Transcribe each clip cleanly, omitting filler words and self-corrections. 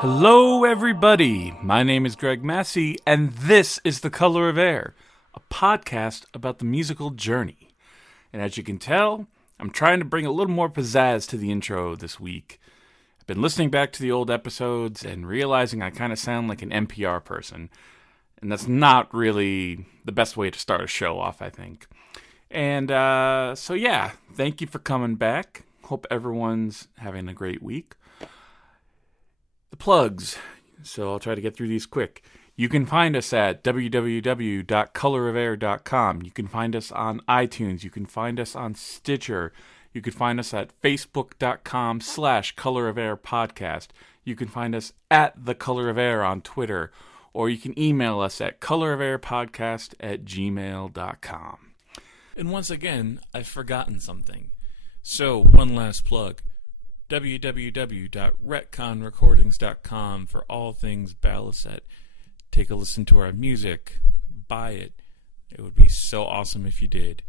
Hello, everybody. My name is Greg Massi, and this is The Color of Air, a podcast about the musical journey. And as you can tell, I'm trying to bring a little more pizzazz to the intro this week. I've been listening back to the old episodes and realizing I kind of sound like an NPR person. And that's not really the best way to start a show off, I think. And so yeah, thank you for coming back. Hope everyone's having a great week. The plugs. So I'll try to get through these quick. You can find us at www.colorofair.com. You can find us on iTunes. You can find us on Stitcher. You can find us at facebook.com/colorofairpodcast. You can find us at The Color of Air on Twitter. Or you can email us at colorofairpodcast@gmail.com. And once again, I've forgotten something. So, one last plug. www.retconrecordings.com for all things Balicet. Take a listen to our music. Buy it. It would be so awesome if you did.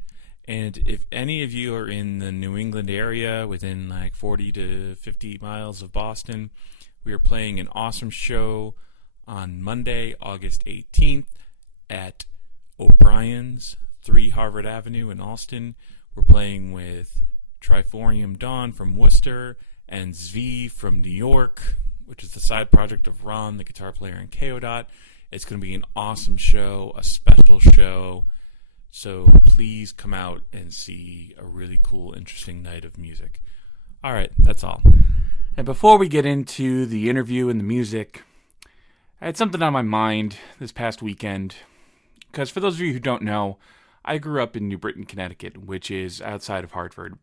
And if any of you are in the New England area within like 40 to 50 miles of Boston, we are playing an awesome show on Monday, August 18th at O'Brien's, 3 Harvard Avenue in Austin. We're playing with Triforium Dawn from Worcester and Zvi from New York, which is the side project of Ron, the guitar player in K.O. It's going to be an awesome show, a special show. So please come out and see a really cool, interesting night of music. All right, that's all. And before we get into the interview and the music, I had something on my mind this past weekend. Because for those of you who don't know, I grew up in New Britain, Connecticut, which is outside of Hartford.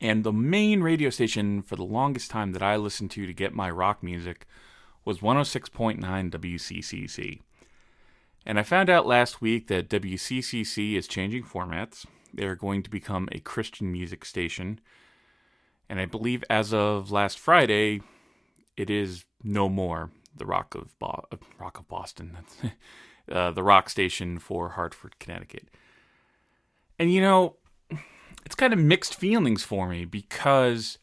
And the main radio station for the longest time that I listened to get my rock music was 106.9 WCCC. And I found out last week that WCCC is changing formats. They're going to become a Christian music station. And I believe as of last Friday, it is no more the Rock of Boston. The rock station for Hartford, Connecticut. And you know, it's kind of mixed feelings for me because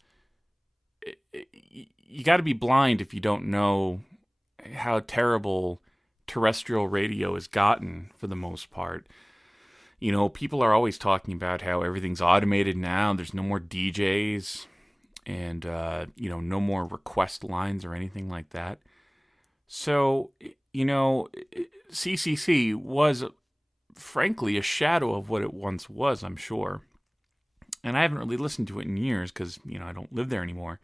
you got to be blind if you don't know how terrible terrestrial radio has gotten for the most part. You know, people are always talking about how everything's automated now. There's no more DJs and, no more request lines or anything like that. So, you know, CCC was, frankly, a shadow of what it once was, I'm sure. And I haven't really listened to it in years because, I don't live there anymore.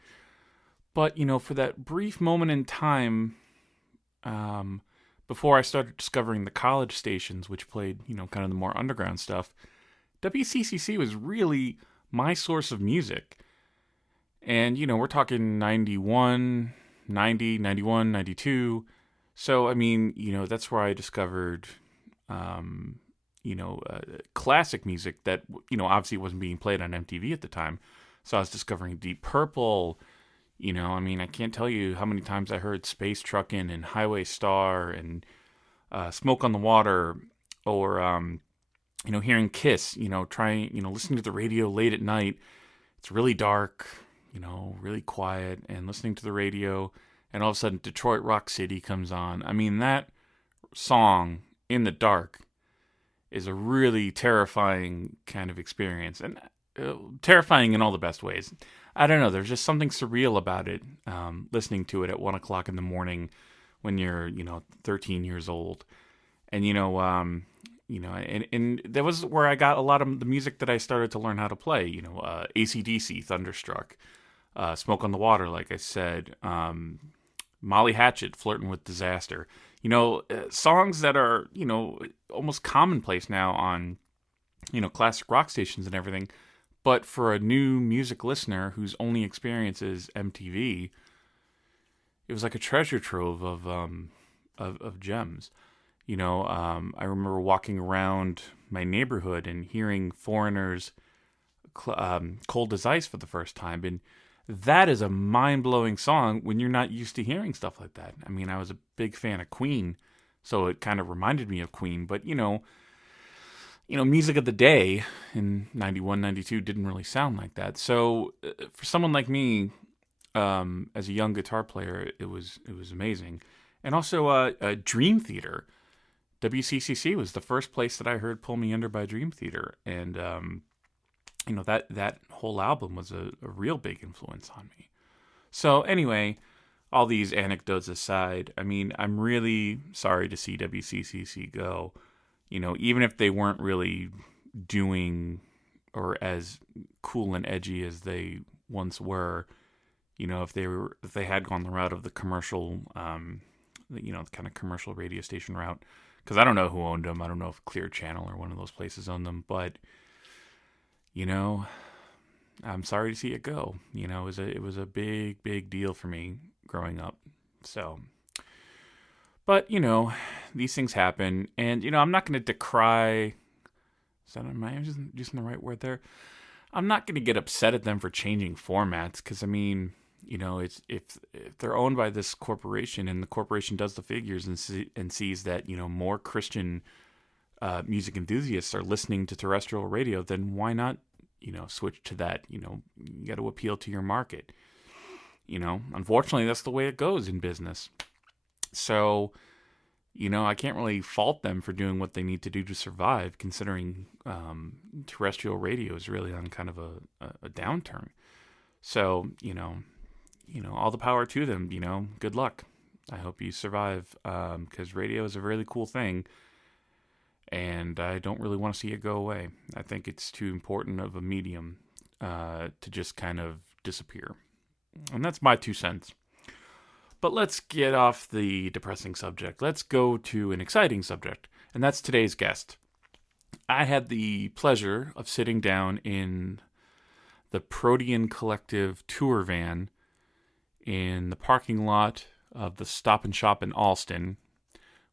But, for that brief moment in time, before I started discovering the college stations, which played, kind of the more underground stuff, WCCC was really my source of music. And, we're talking 91, 90, 91, 92. So, I mean, that's where I discovered, classic music that, obviously wasn't being played on MTV at the time. So I was discovering Deep Purple, I can't tell you how many times I heard Space Truckin' and Highway Star and Smoke on the Water, or, hearing Kiss, listening to the radio late at night. It's really dark, really quiet, and listening to the radio, and all of a sudden Detroit Rock City comes on. I mean, that song, In the Dark, is a really terrifying kind of experience, and terrifying in all the best ways. I don't know, there's just something surreal about it, listening to it at 1 o'clock in the morning when you're, 13 years old. And, and that was where I got a lot of the music that I started to learn how to play, AC/DC, Thunderstruck, Smoke on the Water, like I said, Molly Hatchet, Flirting with Disaster. Songs that are, almost commonplace now on, classic rock stations and everything. But for a new music listener whose only experience is MTV, it was like a treasure trove of gems. I remember walking around my neighborhood and hearing Foreigner's Cold as Ice for the first time. And that is a mind-blowing song when you're not used to hearing stuff like that. I mean, I was a big fan of Queen, so it kind of reminded me of Queen. But, music of the day in 91, 92 didn't really sound like that. So for someone like me, as a young guitar player, it was amazing. And also, Dream Theater, WCCC was the first place that I heard "Pull Me Under" by Dream Theater, and that whole album was a real big influence on me. So anyway, all these anecdotes aside, I mean, I'm really sorry to see WCCC go. Even if they weren't really doing or as cool and edgy as they once were, if they had gone the route of the commercial, the kind of commercial radio station route, because I don't know who owned them. I don't know if Clear Channel or one of those places owned them, but I'm sorry to see it go. It was a big, big deal for me growing up. So, but these things happen, and I'm not going to decry. Am I just using the right word there? I'm not going to get upset at them for changing formats, because I mean, it's if they're owned by this corporation and the corporation does the figures and sees that more Christian music enthusiasts are listening to terrestrial radio, then why not switch to that? You got to appeal to your market. Unfortunately, that's the way it goes in business. So, I can't really fault them for doing what they need to do to survive, considering terrestrial radio is really on kind of a downturn. So, all the power to them. Good luck. I hope you survive, because radio is a really cool thing, and I don't really want to see it go away. I think it's too important of a medium to just kind of disappear. And that's my 2 cents. But let's get off the depressing subject. Let's go to an exciting subject, and that's today's guest. I had the pleasure of sitting down in the Protean Collective tour van in the parking lot of the Stop and Shop in Alston,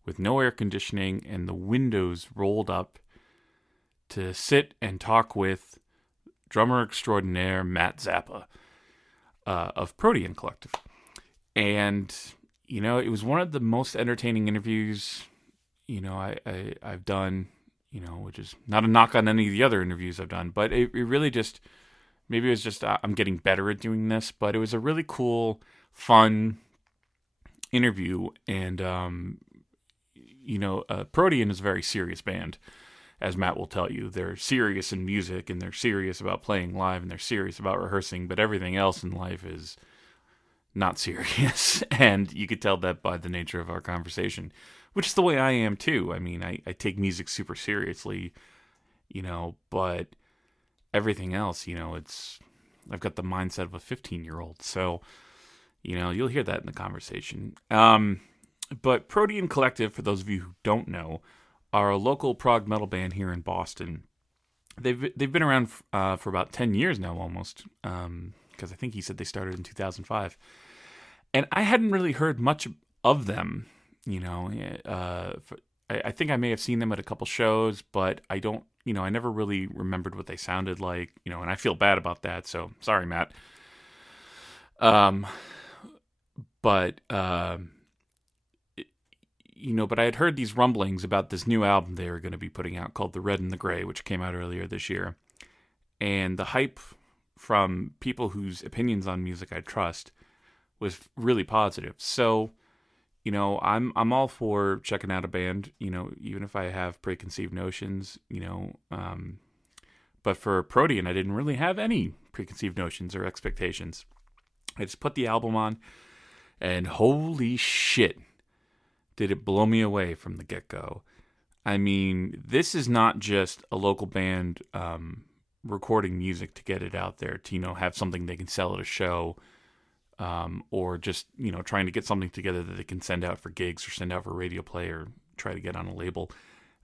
with no air conditioning and the windows rolled up, to sit and talk with drummer extraordinaire Matt Zappa of Protean Collective. And, it was one of the most entertaining interviews, I've done, which is not a knock on any of the other interviews I've done, but it really just, maybe it was just, I'm getting better at doing this, but it was a really cool, fun interview. And, Protean is a very serious band, as Matt will tell you. They're serious in music, and they're serious about playing live, and they're serious about rehearsing, but everything else in life is not serious. And you could tell that by the nature of our conversation, which is the way I am too. I mean, I take music super seriously, but everything else, I've got the mindset of a 15-year-old. So, you'll hear that in the conversation. But Protean Collective, for those of you who don't know, are a local prog metal band here in Boston. They've been around for about 10 years now, almost, because I think he said they started in 2005. And I hadn't really heard much of them, I think I may have seen them at a couple shows, but I don't, I never really remembered what they sounded like, and I feel bad about that, so sorry, Matt. But but I had heard these rumblings about this new album they were going to be putting out called The Red and the Gray, which came out earlier this year. And the hype from people whose opinions on music I trust was really positive. So, I'm all for checking out a band, even if I have preconceived notions, but for Protean, I didn't really have any preconceived notions or expectations. I just put the album on, and holy shit, did it blow me away from the get-go. I mean, this is not just a local band recording music to get it out there, to, have something they can sell at a show, or just, trying to get something together that they can send out for gigs or send out for radio play or try to get on a label.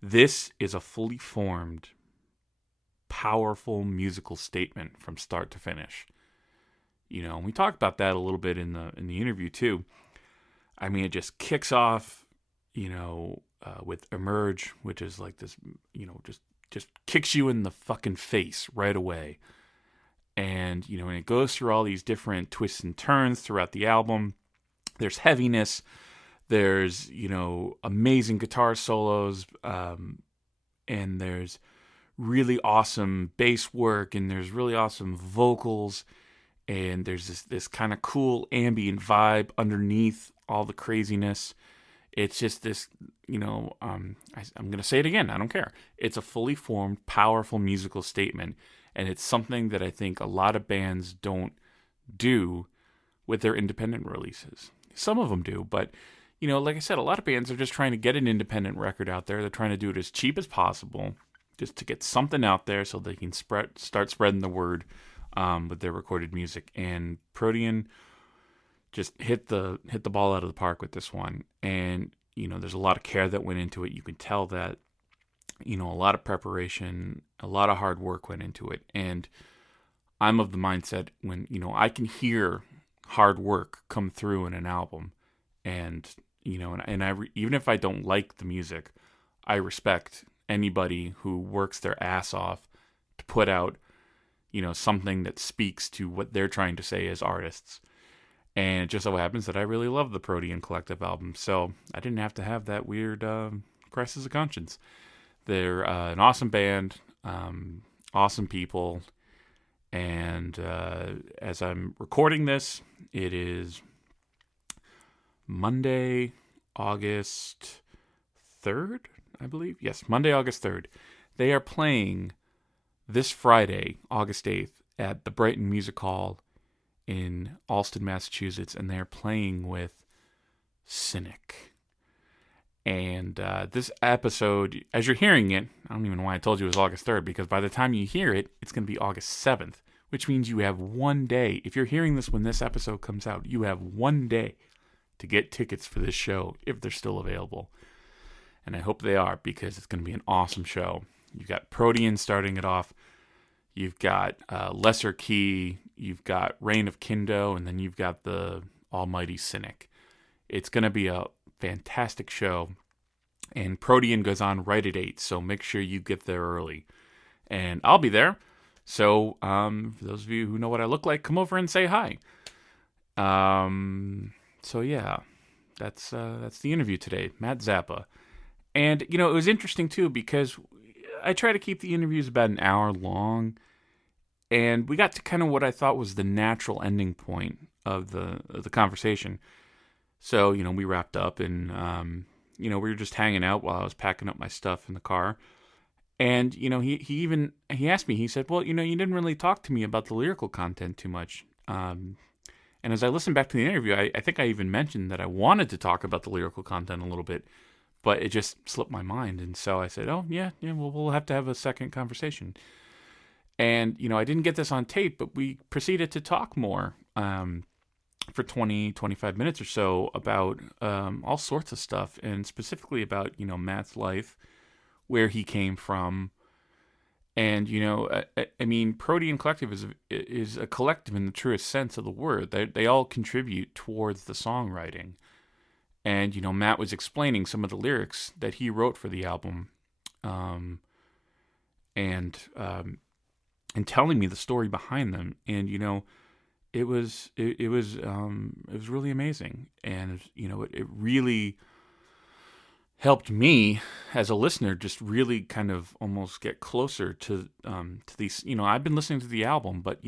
This is a fully formed, powerful musical statement from start to finish. We talked about that a little bit in the interview too. I mean, it just kicks off, with Emerge, which is like this, just kicks you in the fucking face right away. And, and it goes through all these different twists and turns throughout the album. There's heaviness. There's, amazing guitar solos. And there's really awesome bass work. And there's really awesome vocals. and there's this kind of cool ambient vibe underneath all the craziness. It's just this, I'm going to say it again. I don't care. It's a fully formed, powerful musical statement, and it's something that I think a lot of bands don't do with their independent releases. Some of them do, but, like I said, a lot of bands are just trying to get an independent record out there. They're trying to do it as cheap as possible, just to get something out there so they can start spreading the word with their recorded music. And Protean just hit the ball out of the park with this one. And, there's a lot of care that went into it. You can tell that, a lot of preparation, a lot of hard work went into it. And I'm of the mindset when, I can hear hard work come through in an album. And, even if I don't like the music, I respect anybody who works their ass off to put out, something that speaks to what they're trying to say as artists. And it just so happens that I really love the Protean Collective album, so I didn't have to have that weird crisis of conscience. They're an awesome band, awesome people, and as I'm recording this, it is Monday, August 3rd, I believe. Yes, Monday, August 3rd. They are playing this Friday, August 8th, at the Brighton Music Hall in Allston, Massachusetts, and they're playing with Cynic. And this episode, as you're hearing it, I don't even know why I told you it was August 3rd, because by the time you hear it, it's going to be August 7th, which means you have one day. If you're hearing this when this episode comes out, you have one day to get tickets for this show, if they're still available. And I hope they are, because it's going to be an awesome show. You've got Protean starting it off. You've got Lesser Key. You've got Reign of Kindo. And then you've got the almighty Cynic. It's going to be a fantastic show. And Protean goes on right at 8. So make sure you get there early. And I'll be there. So for those of you who know what I look like, come over and say hi. So yeah, that's the interview today. Matt Zappa. And, it was interesting, too, because I try to keep the interviews about an hour long, and we got to kind of what I thought was the natural ending point of the conversation. So, we wrapped up, and, we were just hanging out while I was packing up my stuff in the car. And, he asked me, he said, well, you didn't really talk to me about the lyrical content too much. And as I listened back to the interview, I think I even mentioned that I wanted to talk about the lyrical content a little bit, but it just slipped my mind. And so I said, oh, yeah, we'll have to have a second conversation. And, I didn't get this on tape, but we proceeded to talk more for 20, 25 minutes or so about all sorts of stuff, and specifically about, Matt's life, where he came from. And, I mean, Protean Collective is a collective in the truest sense of the word. They all contribute towards the songwriting. And, Matt was explaining some of the lyrics that he wrote for the album, and telling me the story behind them. And, it was really amazing. And, it really helped me as a listener just really kind of almost get closer to these. I've been listening to the album, but,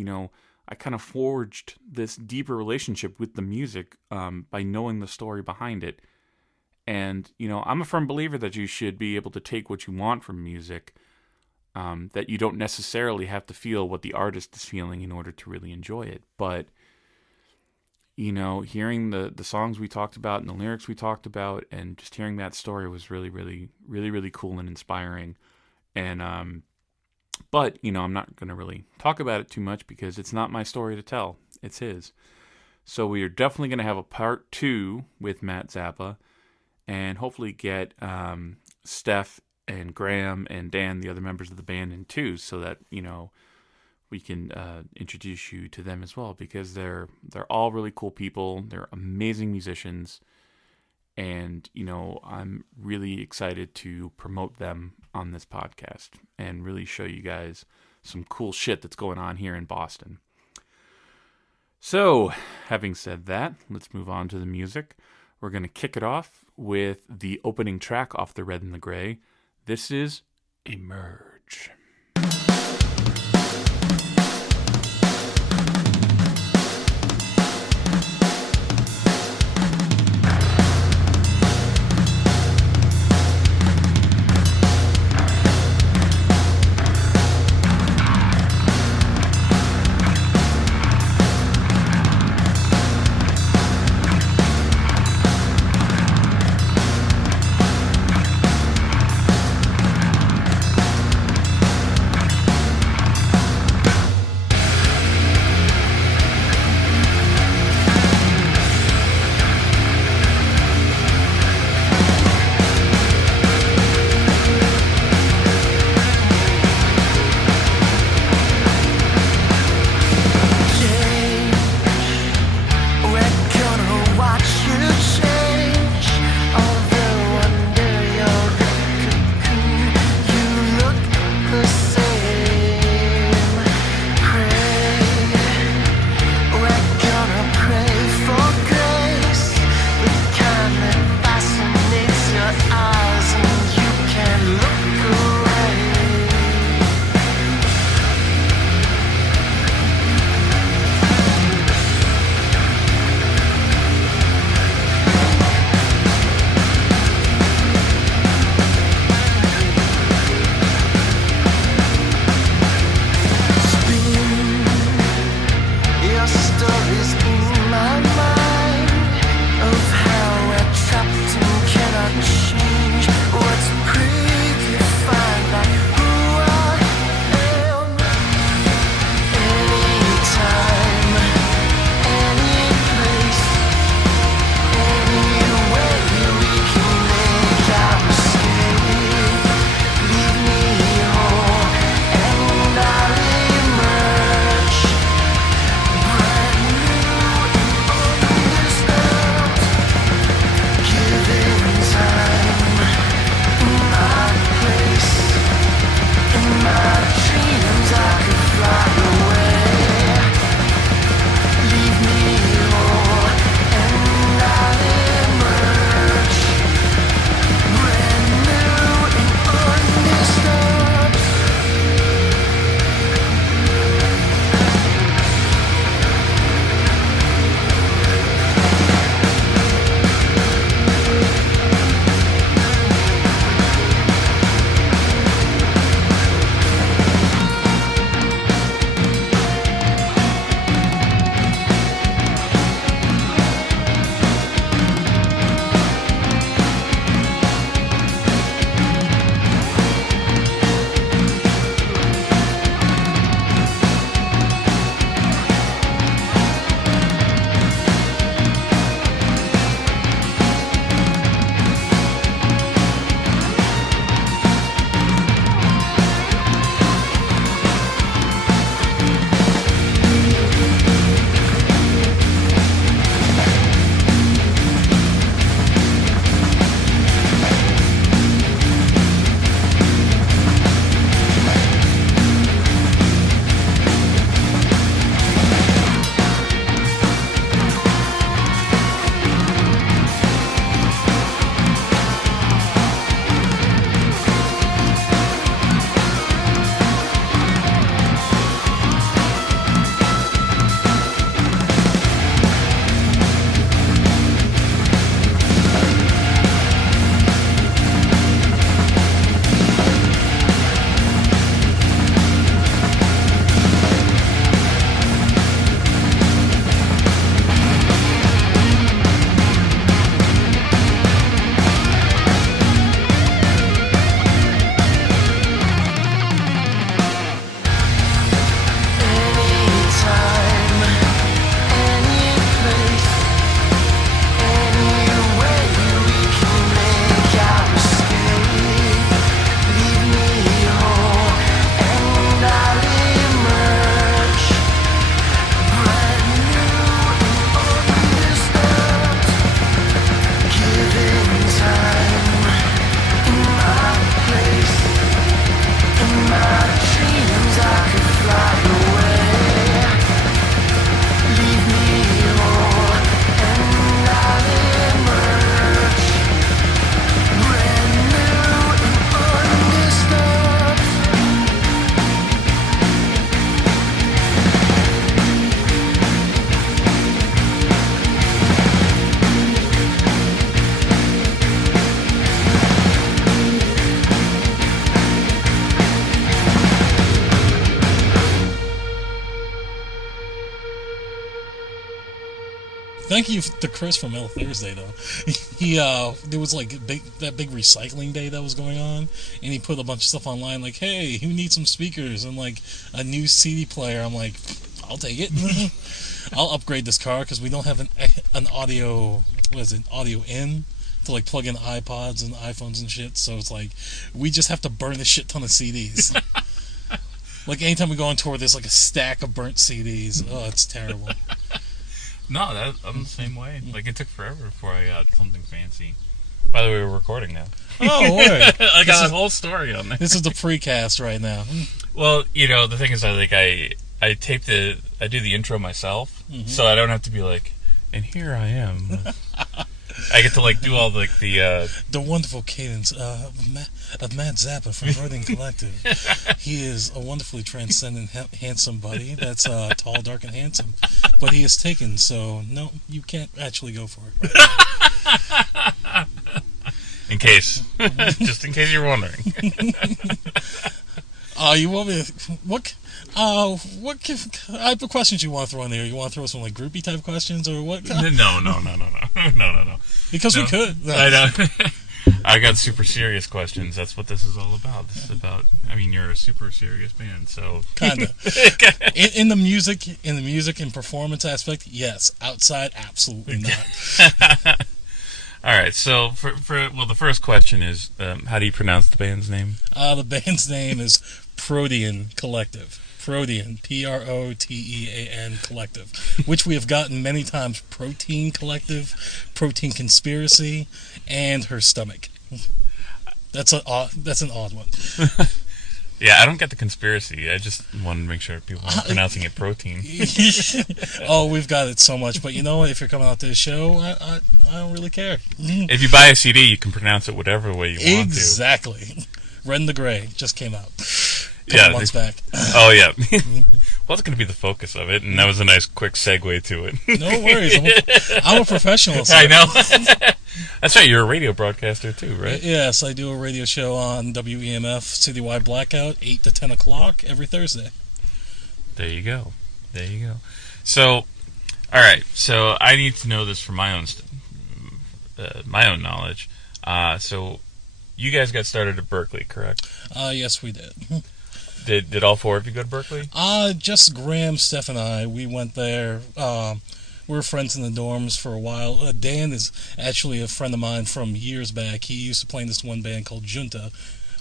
I kind of forged this deeper relationship with the music by knowing the story behind it. And, I'm a firm believer that you should be able to take what you want from music, that you don't necessarily have to feel what the artist is feeling in order to really enjoy it. But, hearing the songs we talked about and the lyrics we talked about, and just hearing that story was really, really, really, really cool and inspiring. And, but, I'm not going to really talk about it too much because it's not my story to tell. It's his. So we are definitely going to have a part 2 with Matt Zappa, and hopefully get Steph and Graham and Dan, the other members of the band, in too, so that, we can introduce you to them as well, because they're all really cool people. They're amazing musicians. And, I'm really excited to promote them on this podcast and really show you guys some cool shit that's going on here in Boston. So, having said that, let's move on to the music. We're going to kick it off with the opening track off the Red and the Gray. This is Emerge. Thank you to Chris from L Thursday though. He there was like that big recycling day that was going on, and he put a bunch of stuff online like, hey, who needs some speakers and like a new CD player? I'm like, I'll take it. I'll upgrade this car because we don't have an audio, audio in to like plug in iPods and iPhones and shit. So it's like we just have to burn a shit ton of CDs. Like anytime we go on tour, there's like a stack of burnt CDs. Oh, it's terrible. No, I'm the same way. Like it took forever before I got something fancy. By the way, we're recording now. Oh, word. I got a whole story on there. This is the precast right now. Well, the thing is, I tape I do the intro myself, so I don't have to be like, and here I am. I get to like do all the wonderful cadence of Matt Zappa from Protean Collective. He is a wonderfully transcendent, handsome buddy that's tall, dark, and handsome. But he is taken, so no, you can't actually go for it. Right in case, just in case you're wondering. You want me to, what type of questions you want to throw in there? You want to throw some like groupie type questions or what? No. Because we could. No. I know. I got super serious questions. That's what this is all about. This is about. I mean, you're a super serious band, so kinda. in the music and performance aspect, yes. Outside, absolutely not. All right. So the first question is, how do you pronounce the band's name? The band's name is Protean Collective. Protean, Protean Collective, which we have gotten many times. Protean Collective, Protean Conspiracy, and Her Stomach. That's an odd one. Yeah, I don't get the conspiracy. I just wanted to make sure people aren't pronouncing it protein. Oh, we've got it so much. But you know what? If you're coming out to the show, I don't really care. If you buy a CD, you can pronounce it whatever way you want to. Exactly. Red and the Gray just came out. Months back. Oh, yeah. Well, it's going to be the focus of it, and that was a nice, quick segue to it. No worries. I'm a professional. So. I know. That's right. You're a radio broadcaster, too, right? Yes, I do a radio show on WEMF Citywide Blackout, 8 to 10 o'clock every Thursday. There you go. So, all right. So, I need to know this for my own knowledge. So, you guys got started at Berklee, correct? Yes, we did. Did all four of you go to Berklee? Just Graham, Steph, and I. We went there. We were friends in the dorms for a while. Dan is actually a friend of mine from years back. He used to play in this one band called Junta.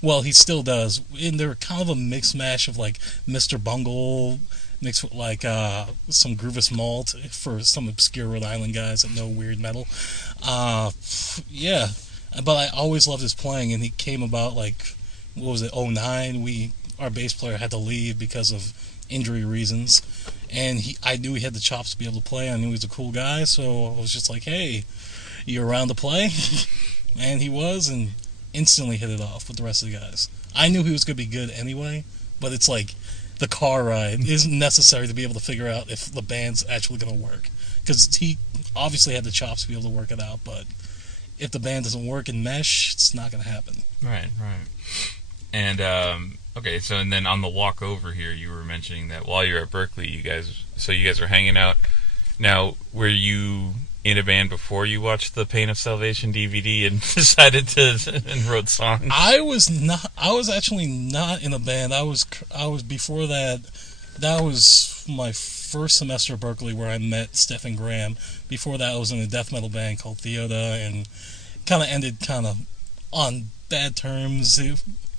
Well, he still does. And they're kind of a mixed mash of like Mr. Bungle mixed with like some Groovis Malt for some obscure Rhode Island guys that know weird metal. Yeah. But I always loved his playing, and he came about like, what was it, 2009? Our bass player had to leave because of injury reasons, and I knew he had the chops to be able to play. I knew he was a cool guy, so I was just like, hey, you around to play? And he was, and instantly hit it off with the rest of the guys. I knew he was going to be good anyway, but it's like the car ride isn't necessary to be able to figure out if the band's actually going to work, because he obviously had the chops to be able to work it out, but if the band doesn't work and mesh, it's not going to happen. Right. And, okay, so and then on the walk over here, you were mentioning that while you're at Berklee, you guys were hanging out. Now, were you in a band before you watched the Pain of Salvation DVD and decided and wrote songs? I was actually not in a band. I was before that. That was my first semester at Berklee where I met Steph and Graham. Before that, I was in a death metal band called Theoda, and kind of ended on bad terms.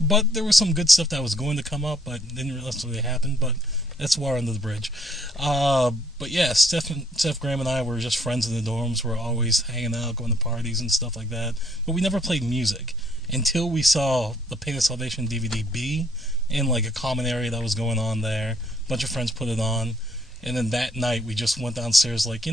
But there was some good stuff that was going to come up, but didn't necessarily happen. But that's water under the bridge. But yeah, Steph, Graham, and I were just friends in the dorms. We're always hanging out, going to parties and stuff like that. But we never played music until we saw the Pain of Salvation DVD B in like a common area that was going on there. A bunch of friends put it on, and then that night we just went downstairs like, we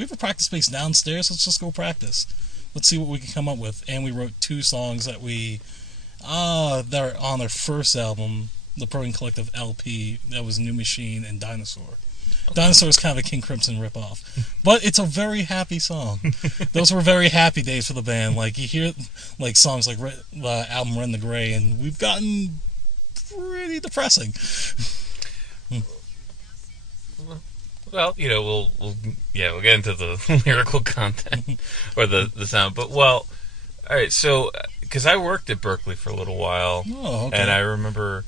have a practice space downstairs. Let's just go practice. Let's see what we can come up with. And we wrote 2 songs that that are on our first album, the Protean Collective LP. That was New Machine and Dinosaur. Okay. Dinosaur is kind of a King Crimson ripoff, but it's a very happy song. Those were very happy days for the band. Like you hear like songs like album Red and the Gray, and we've gotten pretty depressing. Well, we'll get into the lyrical content or the sound. But all right. So, because I worked at Berklee for a little while, and I remember.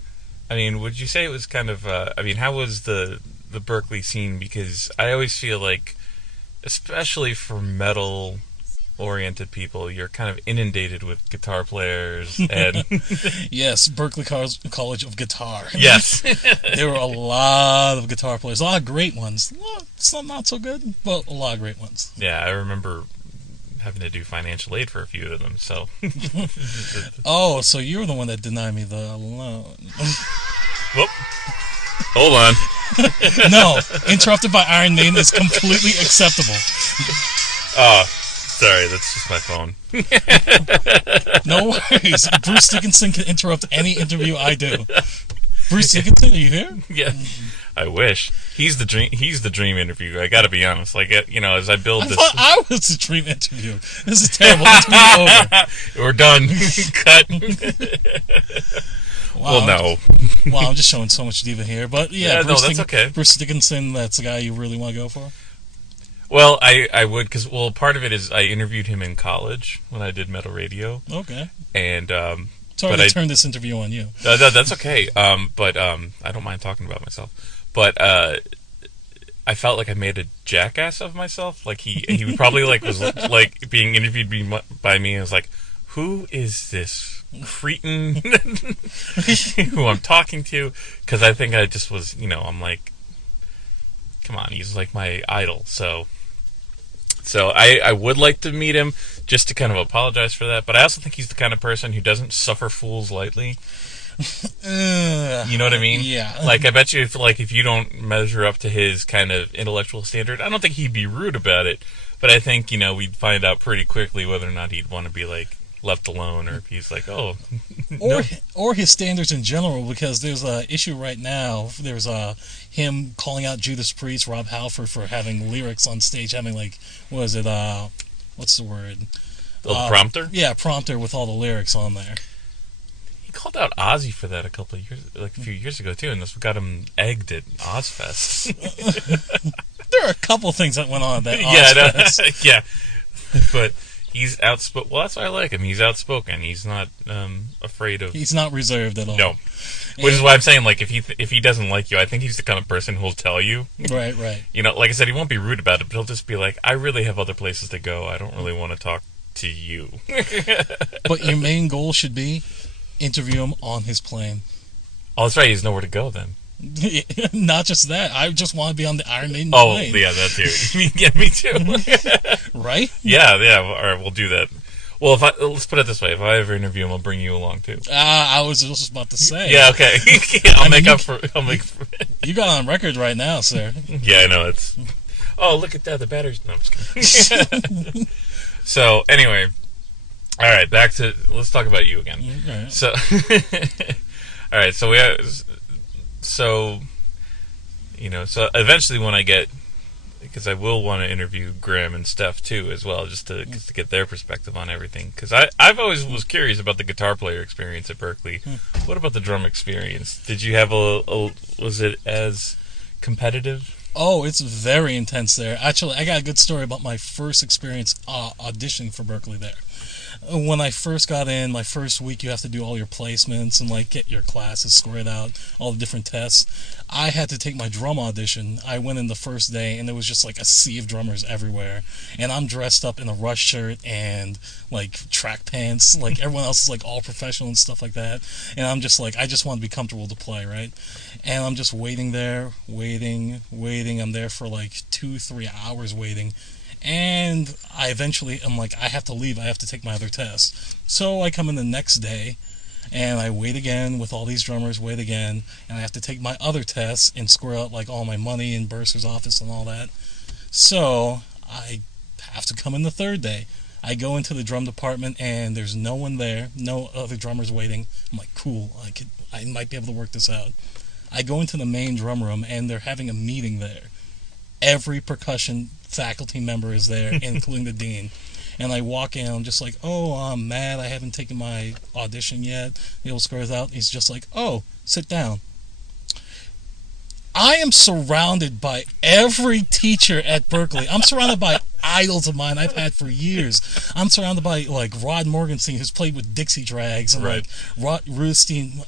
I mean, would you say it was kind of? How was the Berklee scene? Because I always feel like, especially for metal-oriented people, you're kind of inundated with guitar players and yes, Berklee College of Guitar. Yes, there were a lot of guitar players, a lot of great ones. Some not so good, but a lot of great ones. Yeah, I remember having to do financial aid for a few of them. So, oh, so you were the one that denied me the loan. Whoop. Hold on. No, interrupted by Iron Maiden is completely acceptable. Oh, sorry, that's just my phone. No worries. Bruce Dickinson can interrupt any interview I do. Bruce Dickinson, are you here? Yeah. I wish. He's the dream interview. I got to be honest. Like, as I build this, I was the dream interview. This is terrible. Interview over. We're done. Cut. Wow. Well, no. Wow, I'm just showing so much diva here, but yeah, that's okay. Bruce Dickinson, that's the guy you really want to go for. Well, I would, because part of it is I interviewed him in college when I did metal radio. Okay. And sorry to turn this interview on you. That's okay. But I don't mind talking about myself. But I felt like I made a jackass of myself. Like he was probably was like being interviewed by me. And was like, who is this cretin who I'm talking to? Because I think I just was, I'm like, come on, he's like my idol. So I would like to meet him just to kind of apologize for that. But I also think he's the kind of person who doesn't suffer fools lightly. You know what I mean? Yeah. Like, I bet you if you don't measure up to his kind of intellectual standard, I don't think he'd be rude about it. But I think, we'd find out pretty quickly whether or not he'd want to be, left alone, or if he's like, oh. No. Or his standards in general, because there's an issue right now. There's him calling out Judas Priest, Rob Halford, for having lyrics on stage, having, what's the word? The prompter? Yeah, prompter with all the lyrics on there. He called out Ozzy for that a few years ago too, and this got him egged at Ozfest. There are a couple things that went on at that Ozfest. Yeah, but he's outspoken. Well, that's why I like him. He's outspoken. He's not afraid of. He's not reserved at all. No, which is why I'm saying, if he doesn't like you, I think he's the kind of person who'll tell you. Right. Like I said, he won't be rude about it, but he'll just be like, I really have other places to go. I don't really want to talk to you. But your main goal should be interview him on his plane. Oh, that's right. He's nowhere to go then. Not just that. I just want to be on the Iron Maiden plane. Oh, yeah, that too. Yeah, me too. Right? Yeah. All right, we'll do that. Well, let's put it this way: if I ever interview him, I'll bring you along too. I was just about to say. Yeah. Okay. I'll make up for. You got on record right now, sir. Yeah, I know it's. Oh, look at that! The batteries. No, I'm just kidding. So anyway. All right, let's talk about you again. Right. So, all right, so so eventually when I get, because I will want to interview Graham and Steph too as well, just to get their perspective on everything. Because I've always was curious about the guitar player experience at Berklee. What about the drum experience? Did you have was it as competitive? Oh, it's very intense there. Actually, I got a good story about my first experience auditioning for Berklee there. When I first got in, my first week, you have to do all your placements and get your classes squared out, all the different tests. I had to take my drum audition. I went in the first day, and there was just a sea of drummers everywhere. And I'm dressed up in a Rush shirt and track pants. Everyone else is all professional and stuff like that. And I'm just I just want to be comfortable to play, right? And I'm just waiting there, waiting. I'm there for 2-3 hours waiting. And I eventually, I'm I have to leave. I have to take my other test. So I come in the next day, and I wait again with all these drummers, wait again, and I have to take my other tests and square out all my money in Bursar's office and all that. So I have to come in the third day. I go into the drum department, and there's no one there, no other drummers waiting. I'm like, cool, I might be able to work this out. I go into the main drum room, and they're having a meeting there. Every percussion faculty member is there, including the dean. And I walk in, I'm just oh, I'm mad, I haven't taken my audition yet. He'll squares out. He's just oh, sit down. I am surrounded by every teacher at Berklee. I'm surrounded by idols of mine I've had for years. I'm surrounded by like Rod Morgenstein, who's played with Dixie Drags, and like Rudis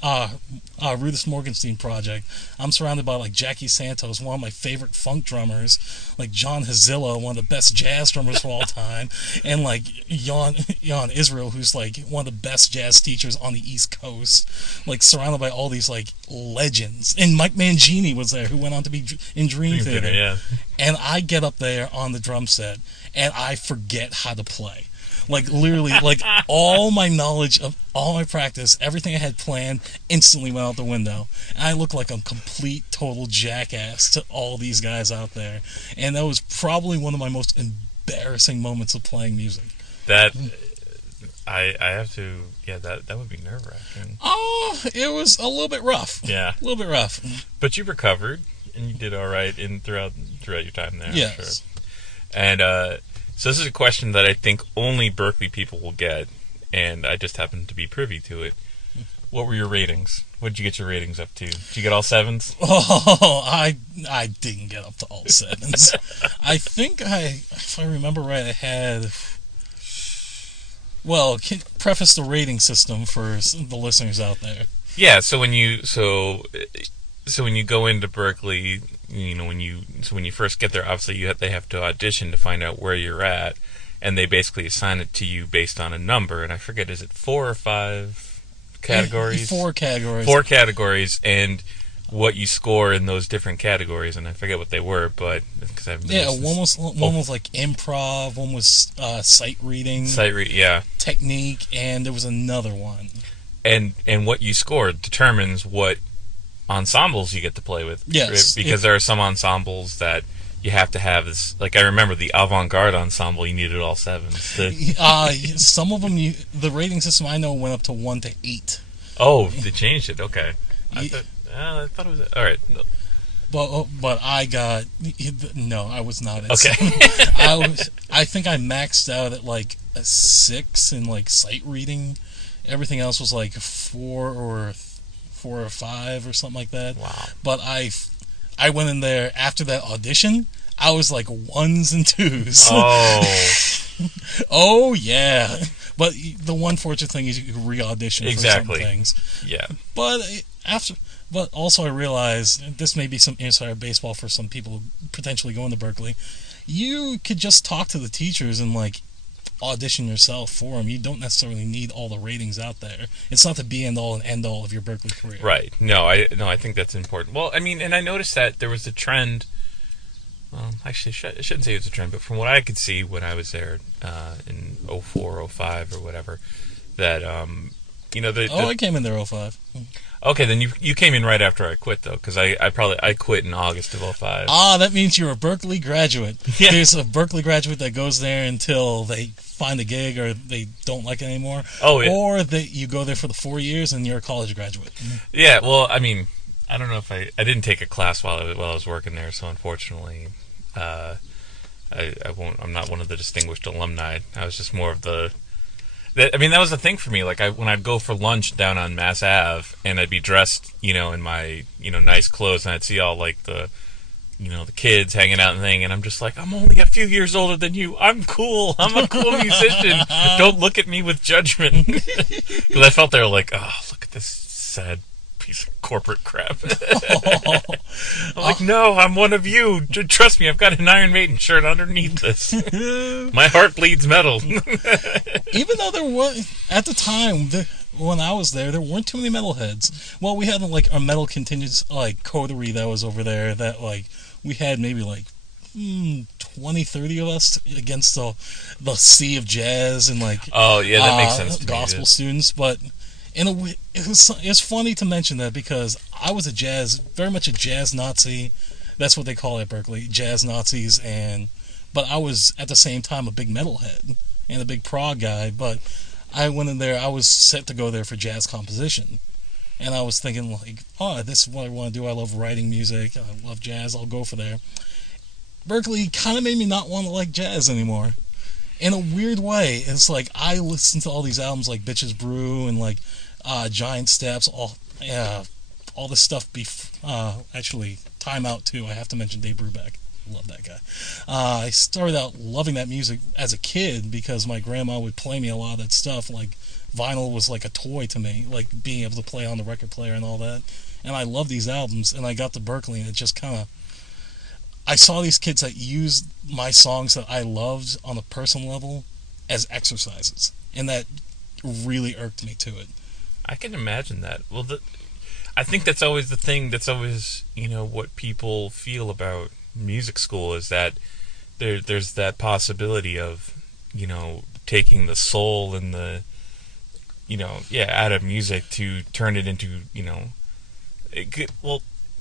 Morgenstein Project. I'm surrounded by like Jackie Santos, one of my favorite funk drummers, like John Hazilla, one of the best jazz drummers of all time, and like Jan Israel, who's like one of the best jazz teachers on the East Coast. Like surrounded by all these like legends, and Mike Mangini was there, who went on to be in Dream Theater. Yeah. And I get up there on the drum set, and I forget how to play. Like, literally, like, all my knowledge of all my practice, everything I had planned, instantly went out the window. And I look like a complete, total jackass to all these guys out there. And that was probably one of my most embarrassing moments of playing music. That, I have to, yeah, that would be nerve-wracking. Oh, it was a little bit rough. Yeah. A little bit rough. But you recovered, and you did all right throughout your time there. Yes. I'm sure. And, so this is a question that I think only Berklee people will get, and I just happened to be privy to it. What were your ratings? What did you get your ratings up to? Did you get all 7s? Oh, I didn't get up to all 7s. I think if I remember right, I had... Well, preface the rating system for the listeners out there. Yeah, so when you go into Berklee, you know, when you first get there, obviously they have to audition to find out where you're at, and they basically assign it to you based on a number, and I forget, is it 4 or 5 categories? 4 categories. 4 categories, and what you score in those different categories, and I forget what they were, but because I've one was like improv, one was sight reading, technique, and there was another one. And what you scored determines what ensembles you get to play with. Yes. Because there are some ensembles that you have to have this, like I remember the avant-garde ensemble, you needed all 7s. Some of them, the rating system I know went up to 1 to 8. Oh, they changed it. Okay. I thought it was all right. But I got no. I was not. Okay. I think I maxed out at like a 6 in like sight reading. Everything else was like 4 or 5 or something like that. Wow. But I went in there after that audition. I was like 1s and 2s. Oh. Oh yeah. But the one fortunate thing is you can re-audition for some things. Yeah. But also I realized, this may be some insider baseball for some people potentially going to Berklee, you could just talk to the teachers and like audition yourself for them. You don't necessarily need all the ratings out there. It's not the be-all and end-all of your Berklee career. Right. No, I think that's important. Well, I mean, and I noticed that there was a trend. Well, actually, I shouldn't say it was a trend, but from what I could see when I was there in 04, 05 or whatever, that I came in there 05. Okay, then you came in right after I quit, though, because I quit in August of 05. Ah, that means you're a Berklee graduate. Yeah. There's a Berklee graduate that goes there until they find a gig or they don't like it anymore. Oh, yeah. Or you go there for the 4 years and you're a college graduate. Yeah, well, I mean, I don't know if I didn't take a class while I was working there, so unfortunately, I won't. I'm not one of the distinguished alumni. I was just more of that was the thing for me. Like when I'd go for lunch down on Mass Ave, and I'd be dressed, in my, nice clothes, and I'd see all like the kids hanging out and thing, and I'm just like, I'm only a few years older than you. I'm cool. I'm a cool musician. Don't look at me with judgment. Because I felt they were like, oh, look at this sad piece of corporate crap. I'm like, no, I'm one of you. Trust me, I've got an Iron Maiden shirt underneath this. My heart bleeds metal. Even though there was, at the time, when I was there weren't too many metalheads. Well, we had like a metal contingent, like coterie that was over there that like we had maybe like 20, 30 of us against the sea of jazz and like oh yeah, that makes sense to gospel me, students. But in a way, it's funny to mention that because I was very much a jazz Nazi. That's what they call it at Berklee, jazz Nazis, but I was at the same time a big metalhead and a big prog guy. But I went in there, I was set to go there for jazz composition. And I was thinking like, oh, this is what I want to do. I love writing music. I love jazz. I'll go for there. Berklee kind of made me not want to like jazz anymore. In a weird way. It's like I listened to all these albums like Bitches Brew and like Giant Steps, all this stuff actually Time Out too. I have to mention Dave Brubeck. Love that guy. I started out loving that music as a kid because my grandma would play me a lot of that stuff. Like, vinyl was like a toy to me, like being able to play on the record player and all that. And I love these albums, and I got to Berklee, and it just kind of... I saw these kids that used my songs that I loved on a personal level as exercises, and that really irked me to it. I can imagine that. Well, I think that's always the thing that's always, what people feel about music school is that there's that possibility of, taking the soul and the, out of music to turn it into,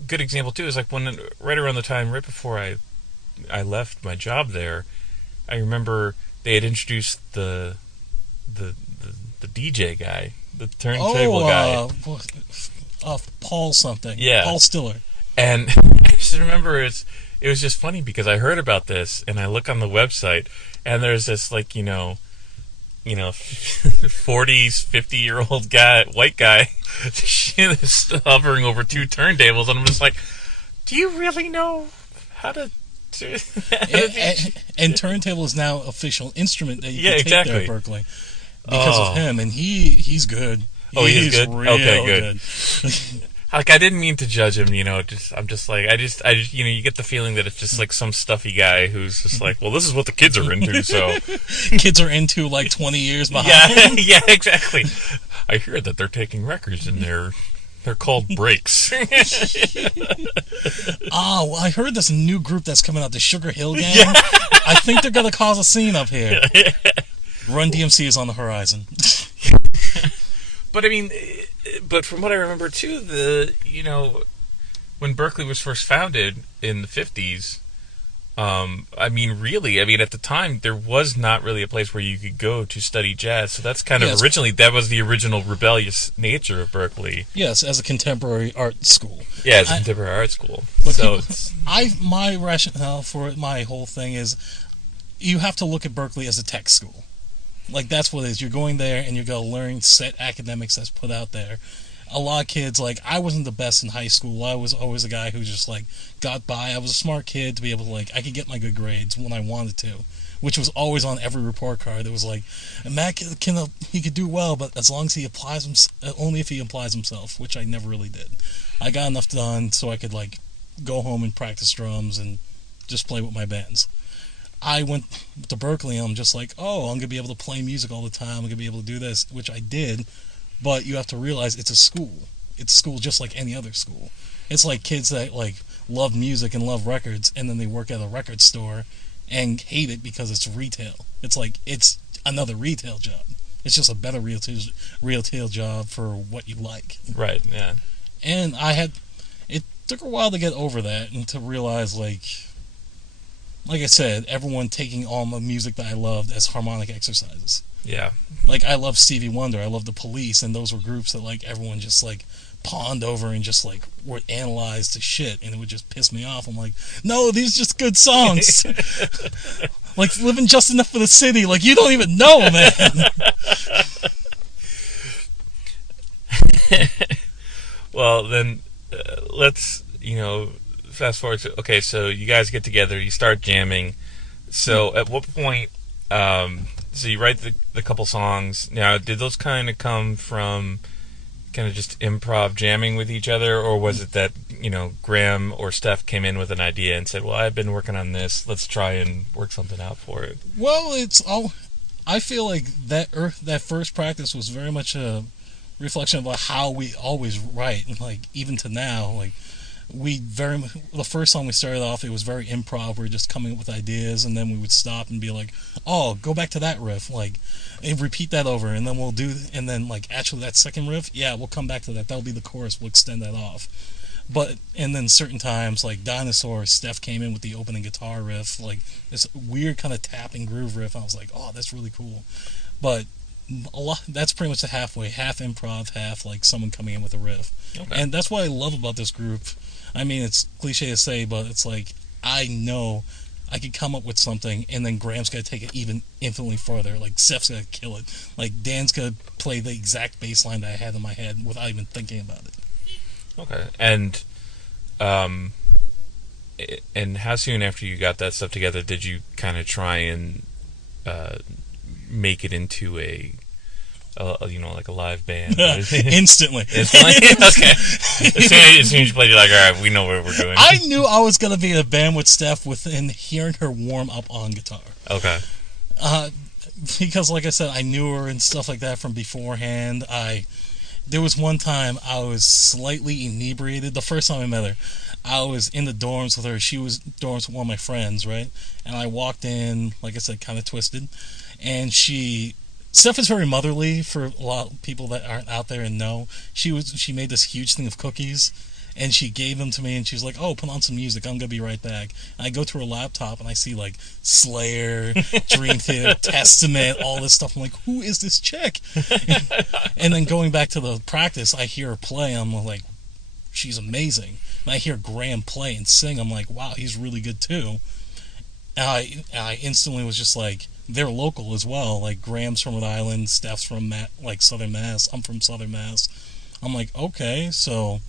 good example too is like when right around the time right before I left my job there, I remember they had introduced the DJ guy, the turntable guy. Paul something. Yeah. Paul Stiller. And I just remember it was just funny because I heard about this and I look on the website and there's this 40s, 50-year-old guy, white guy, just hovering over two turntables, and I'm just like, do you really know how to do that? And turntable is now official instrument that you can take exactly. there at Berklee because of him, and he's good. Oh, he's good? Real okay, good. Like, I didn't mean to judge him, I'm just like, I just, you get the feeling that it's just like some stuffy guy who's just like, well, this is what the kids are into, so. Kids are into like 20 years behind. Yeah, exactly. I hear that they're taking records and they're called breaks. Well, I heard this new group that's coming out, the Sugar Hill Gang. Yeah. I think they're going to cause a scene up here. Run DMC is on the horizon. But I mean, but from what I remember too, when Berklee was first founded in the 50s, at the time there was not really a place where you could go to study jazz. So that's kind of that was the original rebellious nature of Berklee. Yes, as a contemporary art school. Yeah, as a contemporary art school. But so my rationale for it, my whole thing is, you have to look at Berklee as a tech school. Like, that's what it is. You're going there and you're going to learn set academics that's put out there. A lot of kids, like, I wasn't the best in high school. I was always a guy who just, like, got by. I was a smart kid to be able to, like, I could get my good grades when I wanted to, which was always on every report card. It was like, Matt he could do well, but as long as he only if he applies himself, which I never really did. I got enough done so I could, like, go home and practice drums and just play with my bands. I went to Berklee and I'm just like, I'm going to be able to play music all the time. I'm going to be able to do this, which I did. But you have to realize it's a school. It's a school just like any other school. It's like kids that like love music and love records, and then they work at a record store and hate it because it's retail. It's like it's another retail job. It's just a better retail job for what you like. Right, yeah. And it took a while to get over that and to realize, like I said, everyone taking all the music that I loved as harmonic exercises. Yeah. Like, I love Stevie Wonder, I love the Police, and those were groups that, like, everyone just, like, pawned over and just, like, were analyzed to shit, and it would just piss me off. I'm like, no, these are just good songs. Like, living just enough for the city, like, you don't even know, man. Well, then, let's, fast forward to, okay, so you guys get together, you start jamming. So at what point, so you write the couple songs. Now, did those kind of come from kind of just improv jamming with each other, or was it that, Graham or Steph came in with an idea and said, well, I've been working on this, let's try and work something out for it? Well, I feel like that first practice was very much a reflection of how we always write, and like even to now, like the first song we started off, it was very improv. We were just coming up with ideas, and then we would stop and be like, oh, go back to that riff, like, and repeat that over, and then and then like, actually that second riff, yeah, we'll come back to that, that'll be the chorus, we'll extend that off. And then certain times, like Dinosaur, Steph came in with the opening guitar riff, like this weird kind of tapping groove riff. I was like, oh, that's really cool. But that's pretty much the halfway, half improv, half like someone coming in with a riff. Okay. And that's what I love about this group. I mean, it's cliche to say, but it's like, I know I could come up with something, and then Graham's going to take it even infinitely further. Like, Steph's going to kill it. Like, Dan's going to play the exact bass line that I had in my head without even thinking about it. Okay. And And how soon after you got that stuff together did you kind of try and make it into a like a live band? Instantly. Okay. As soon as you played, you're like, all right, we know what we're doing. I knew I was going to be in a band with Steph within hearing her warm up on guitar. Okay. Because, like I said, I knew her and stuff like that from beforehand. There was one time I was slightly inebriated. The first time I met her, I was in the dorms with her. She was dorms with one of my friends, right? And I walked in, like I said, kind of twisted. And Steph is very motherly for a lot of people that aren't out there and know. She made this huge thing of cookies, and she gave them to me, and she's like, oh, put on some music, I'm going to be right back. And I go to her laptop, and I see, like, Slayer, Dream Theater, Testament, all this stuff. I'm like, who is this chick? And then going back to the practice, I hear her play, and I'm like, she's amazing. And I hear Graham play and sing, I'm like, wow, he's really good, too. And I instantly was just like, they're local as well. Like, Graham's from Rhode Island, Steph's from, Southern Mass, I'm from Southern Mass. I'm like, okay, so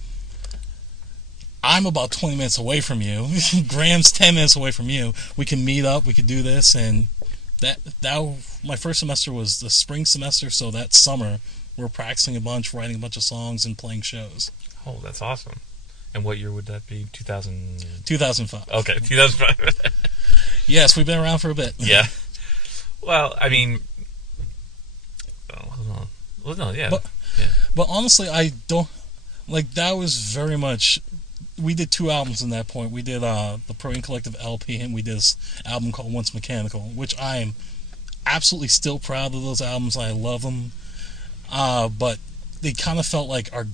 I'm about 20 minutes away from you. Graham's 10 minutes away from you. We can meet up. We could do this. And that my first semester was the spring semester, so that summer we're practicing a bunch, writing a bunch of songs, and playing shows. Oh, that's awesome. And what year would that be? 2005. Okay, 2005. Yes, we've been around for a bit. Yeah. Well, I mean... Well, no, yeah. But honestly, I don't... Like, that was very much... We did 2 albums in that point. We did the Protean Collective LP, and we did this album called Once Mechanical, which I am absolutely still proud of those albums. I love them. But they kind of felt like our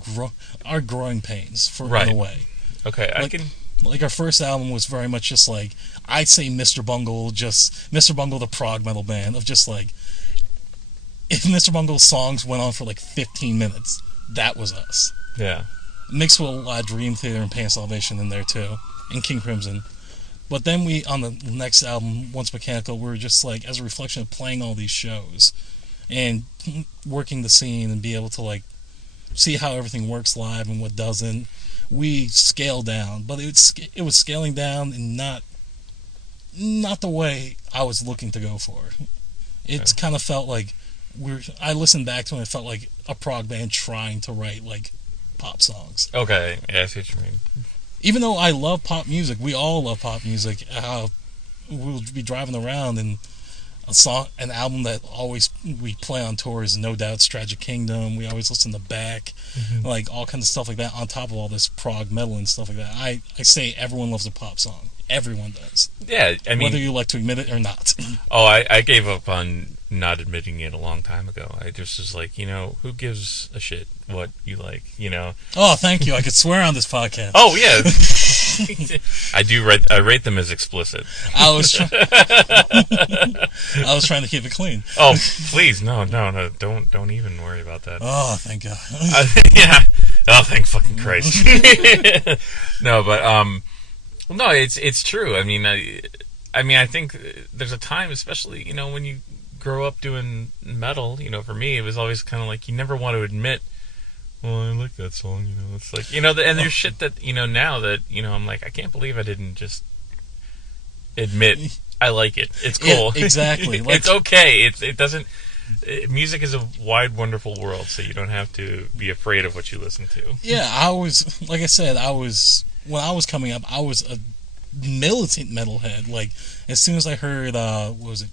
growing pains, in a way. Okay, Like, our first album was very much just like, I'd say Mr. Bungle, the prog metal band, of just like, if Mr. Bungle's songs went on for like 15 minutes, that was us. Yeah. Mixed with a lot of Dream Theater and Pain of Salvation in there too, and King Crimson. But then on the next album, Once Mechanical, we were just like, as a reflection of playing all these shows and working the scene and be able to like see how everything works live and what doesn't, we scaled down. But it was scaling down and not the way I was looking to go for. It kind of felt like I listened back to it and it felt like a prog band trying to write like pop songs. Okay, yeah, I see what you mean. Even though I love pop music, we all love pop music. We'll be driving around and an album that we play on tour is no doubt Tragic Kingdom. We always listen to Beck, like all kinds of stuff like that. On top of all this prog metal and stuff like that, I say everyone loves a pop song. Everyone does. Yeah, I mean, whether you like to admit it or not. Oh, I gave up on not admitting it a long time ago. I just was like, who gives a shit what you like, Oh, thank you. I could swear on this podcast. Oh, yeah. I rate them as explicit. I was trying to keep it clean. Oh, please, no, don't even worry about that. Oh, thank God. Yeah. Oh, thank fucking Christ. No, but no, it's true. I mean, I think there's a time, especially when you grow up doing metal. For me, it was always kind of like you never want to admit, well, I like that song. It's like and there's shit that now that I'm like, I can't believe I didn't just admit I like it. It's cool. Exactly. It's okay. It doesn't. Music is a wide, wonderful world, so you don't have to be afraid of what you listen to. Yeah, like I said, when I was coming up, I was a militant metalhead. Like, as soon as I heard, what was it?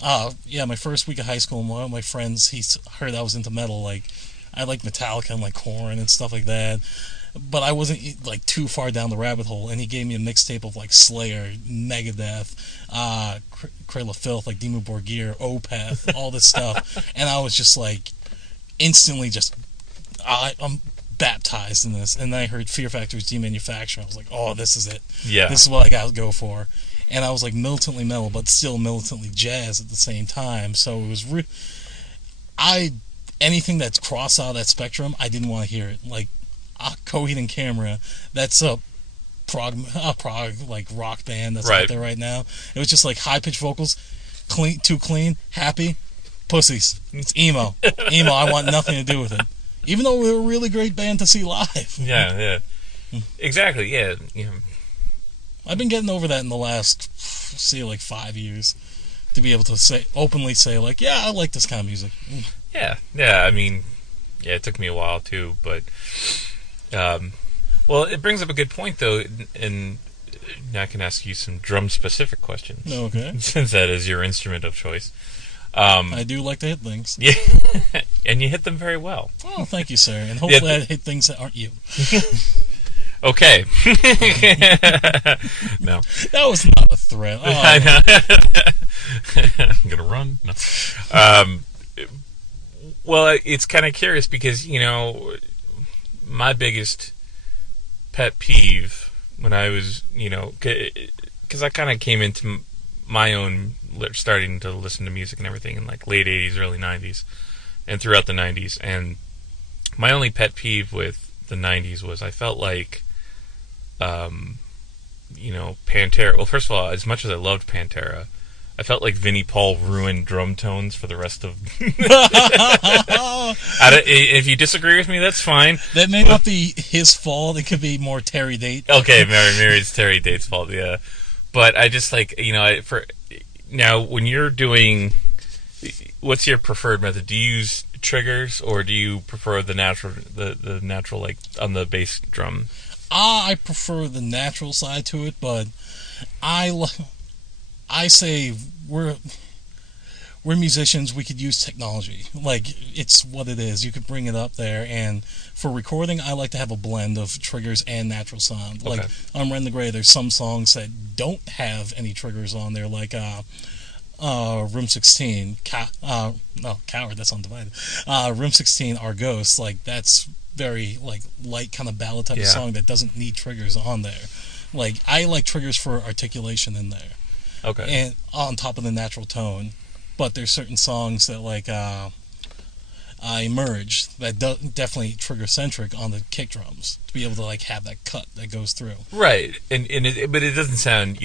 My first week of high school, one of my friends, he heard I was into metal. Like, I liked Metallica and like Korn and stuff like that. But I wasn't like too far down the rabbit hole, and he gave me a mixtape of like Slayer, Megadeth, Cradle of Filth, like Dimmu Borgir, Opeth, all this stuff, and I was just like, instantly I'm baptized in this. And then I heard Fear Factory's Demanufacture. I was like, oh, this is it. Yeah, this is what I gotta go for. And I was like militantly metal, but still militantly jazz at the same time. So it was anything that's crossed out of that spectrum, I didn't want to hear it. Like Coheed and Camera, that's a prog like rock band that's out there right now. It was just like high pitched vocals, too clean, happy, pussies. It's emo. I want nothing to do with it. Even though we were a really great band to see live. Yeah, exactly. Yeah, I've been getting over that in the last, say, like 5 years, to be able to openly say, like, yeah, I like this kind of music. Yeah. I mean, yeah, it took me a while too, but well, it brings up a good point though, and now I can ask you some drum-specific questions. Okay. Since that is your instrument of choice. I do like to hit things. Yeah, and you hit them very well. Oh, thank you, sir. And hopefully I hit things that aren't you. Okay. No. That was not a threat. Oh. I know. I'm going to run. No. Well, it's kind of curious because, my biggest pet peeve when I was, because I kind of came into my own starting to listen to music and everything in like late 80s, early 90s, and throughout the 90s. And my only pet peeve with the 90s was I felt like, Pantera. Well, first of all, as much as I loved Pantera, I felt like Vinnie Paul ruined drum tones for the rest of... If you disagree with me, that's fine. That may not be his fault. It could be more Terry Date. Okay, maybe it's Terry Date's fault, yeah. But I just like, now, when you're doing... What's your preferred method? Do you use triggers, or do you prefer the natural, like, on the bass drum? I prefer the natural side to it, but I say we're musicians. We could use technology. Like, it's what it is. You could bring it up there, and for recording, I like to have a blend of triggers and natural sound. Okay. Like on Ren the Grey, there's some songs that don't have any triggers on there, like Room 16. Coward. That's Undivided. Room 16, Our Ghost. Like, that's very like light kind of ballad type of song that doesn't need triggers on there. Like, I like triggers for articulation in there. Okay. And on top of the natural tone. But there's certain songs that, like, Emerge, that definitely trigger-centric on the kick drums, to be able to, like, have that cut that goes through. Right. But it doesn't sound,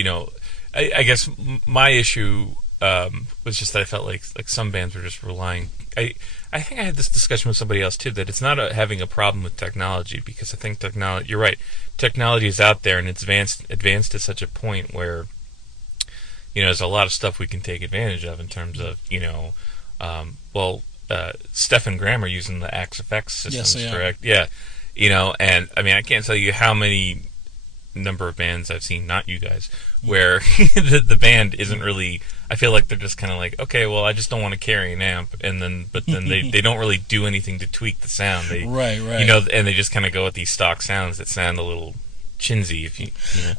I guess my issue was just that I felt like some bands were just relying... I think I had this discussion with somebody else, too, that it's not having a problem with technology, because I think technology... You're right. Technology is out there, and it's advanced to such a point where... there's a lot of stuff we can take advantage of in terms of, Steph and Graham are using the AXFX systems, yes, correct? Yeah. And, I mean, I can't tell you how many number of bands I've seen, not you guys, where the band isn't really... I feel like they're just kind of like, okay, well, I just don't want to carry an amp, but then they don't really do anything to tweak the sound. Right. And they just kind of go with these stock sounds that sound a little... Chinsey, if you know.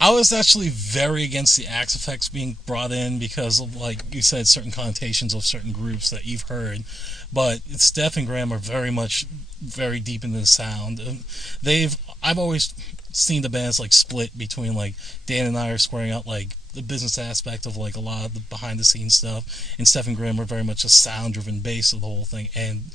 I was actually very against the axe effects being brought in because of, like you said, certain connotations of certain groups that you've heard. But Steph and Graham are very deep into the sound. I've always seen the bands like split between, like, Dan and I are squaring out like the business aspect of like a lot of the behind the scenes stuff, and Steph and Graham are very much a sound driven base of the whole thing, and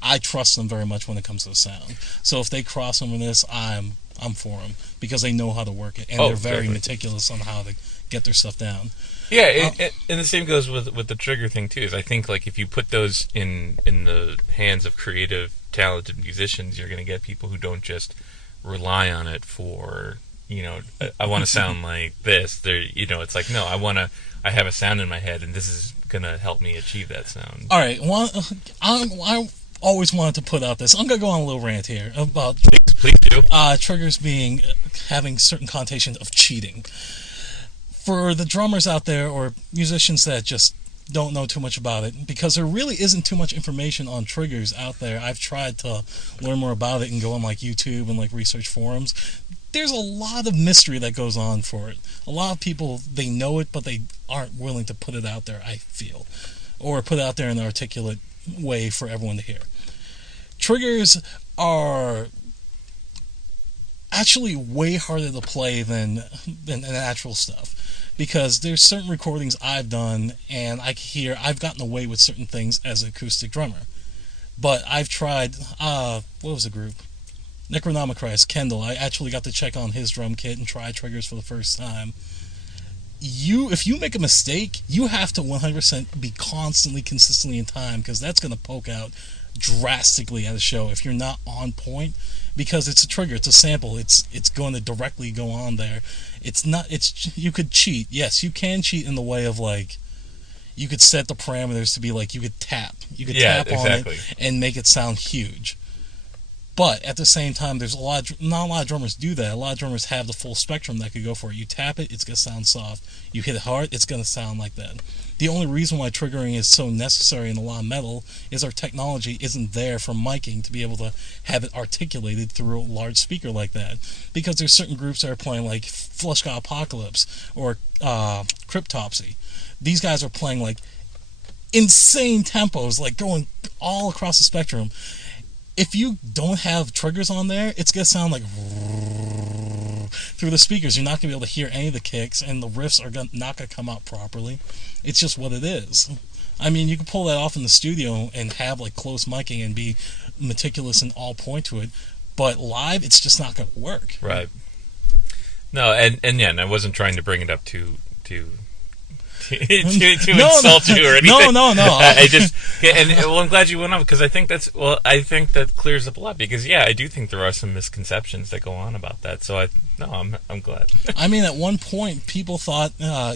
I trust them very much when it comes to the sound. So if they cross them in this, I'm for them, because they know how to work it, and they're very definitely meticulous on how to get their stuff down. Yeah, and the same goes with the trigger thing too. Is I think like if you put those in the hands of creative, talented musicians, you're going to get people who don't just rely on it for I want to sound like this. It's like, no, I have a sound in my head, and this is going to help me achieve that sound. All right, I always wanted to put out this. I'm going to go on a little rant here about Please do. Triggers having certain connotations of cheating. For the drummers out there or musicians that just don't know too much about it, because there really isn't too much information on triggers out there. I've tried to learn more about it and go on like YouTube and like research forums. There's a lot of mystery that goes on for it. A lot of people, they know it, but they aren't willing to put it out there, I feel, or put it out there in an articulate way for everyone to hear. Triggers are actually way harder to play than the natural stuff, because there's certain recordings I've done and I've gotten away with certain things as an acoustic drummer, but I've tried what was the group, Necronomichrist, Kendall. I actually got to check on his drum kit and try triggers for the first time. If you make a mistake, you have to 100% be consistently in time, because that's going to poke out drastically at a show if you're not on point, because it's a trigger, it's a sample, it's going to directly go on there. You could cheat. Yes, you can cheat in the way of like, you could set the parameters to be like, you could tap exactly. on it and make it sound huge. But at the same time, there's not a lot of drummers do that. A lot of drummers have the full spectrum that could go for it. You tap it, it's going to sound soft. You hit it hard, it's going to sound like that. The only reason why triggering is so necessary in a lot of metal is our technology isn't there for miking to be able to have it articulated through a large speaker like that. Because there's certain groups that are playing like Flush God Apocalypse or Cryptopsy. These guys are playing like insane tempos, like going all across the spectrum. If you don't have triggers on there, it's going to sound like through the speakers. You're not going to be able to hear any of the kicks, and the riffs are not going to come out properly. It's just what it is. I mean, you can pull that off in the studio and have like close miking and be meticulous and all point to it, but live, it's just not going to work. Right. No, and I wasn't trying to bring it up to insult you or anything. No. I just I'm glad you went on, because I think that clears up a lot, because I do think there are some misconceptions that go on about that. So I'm glad. I mean, at one point, people thought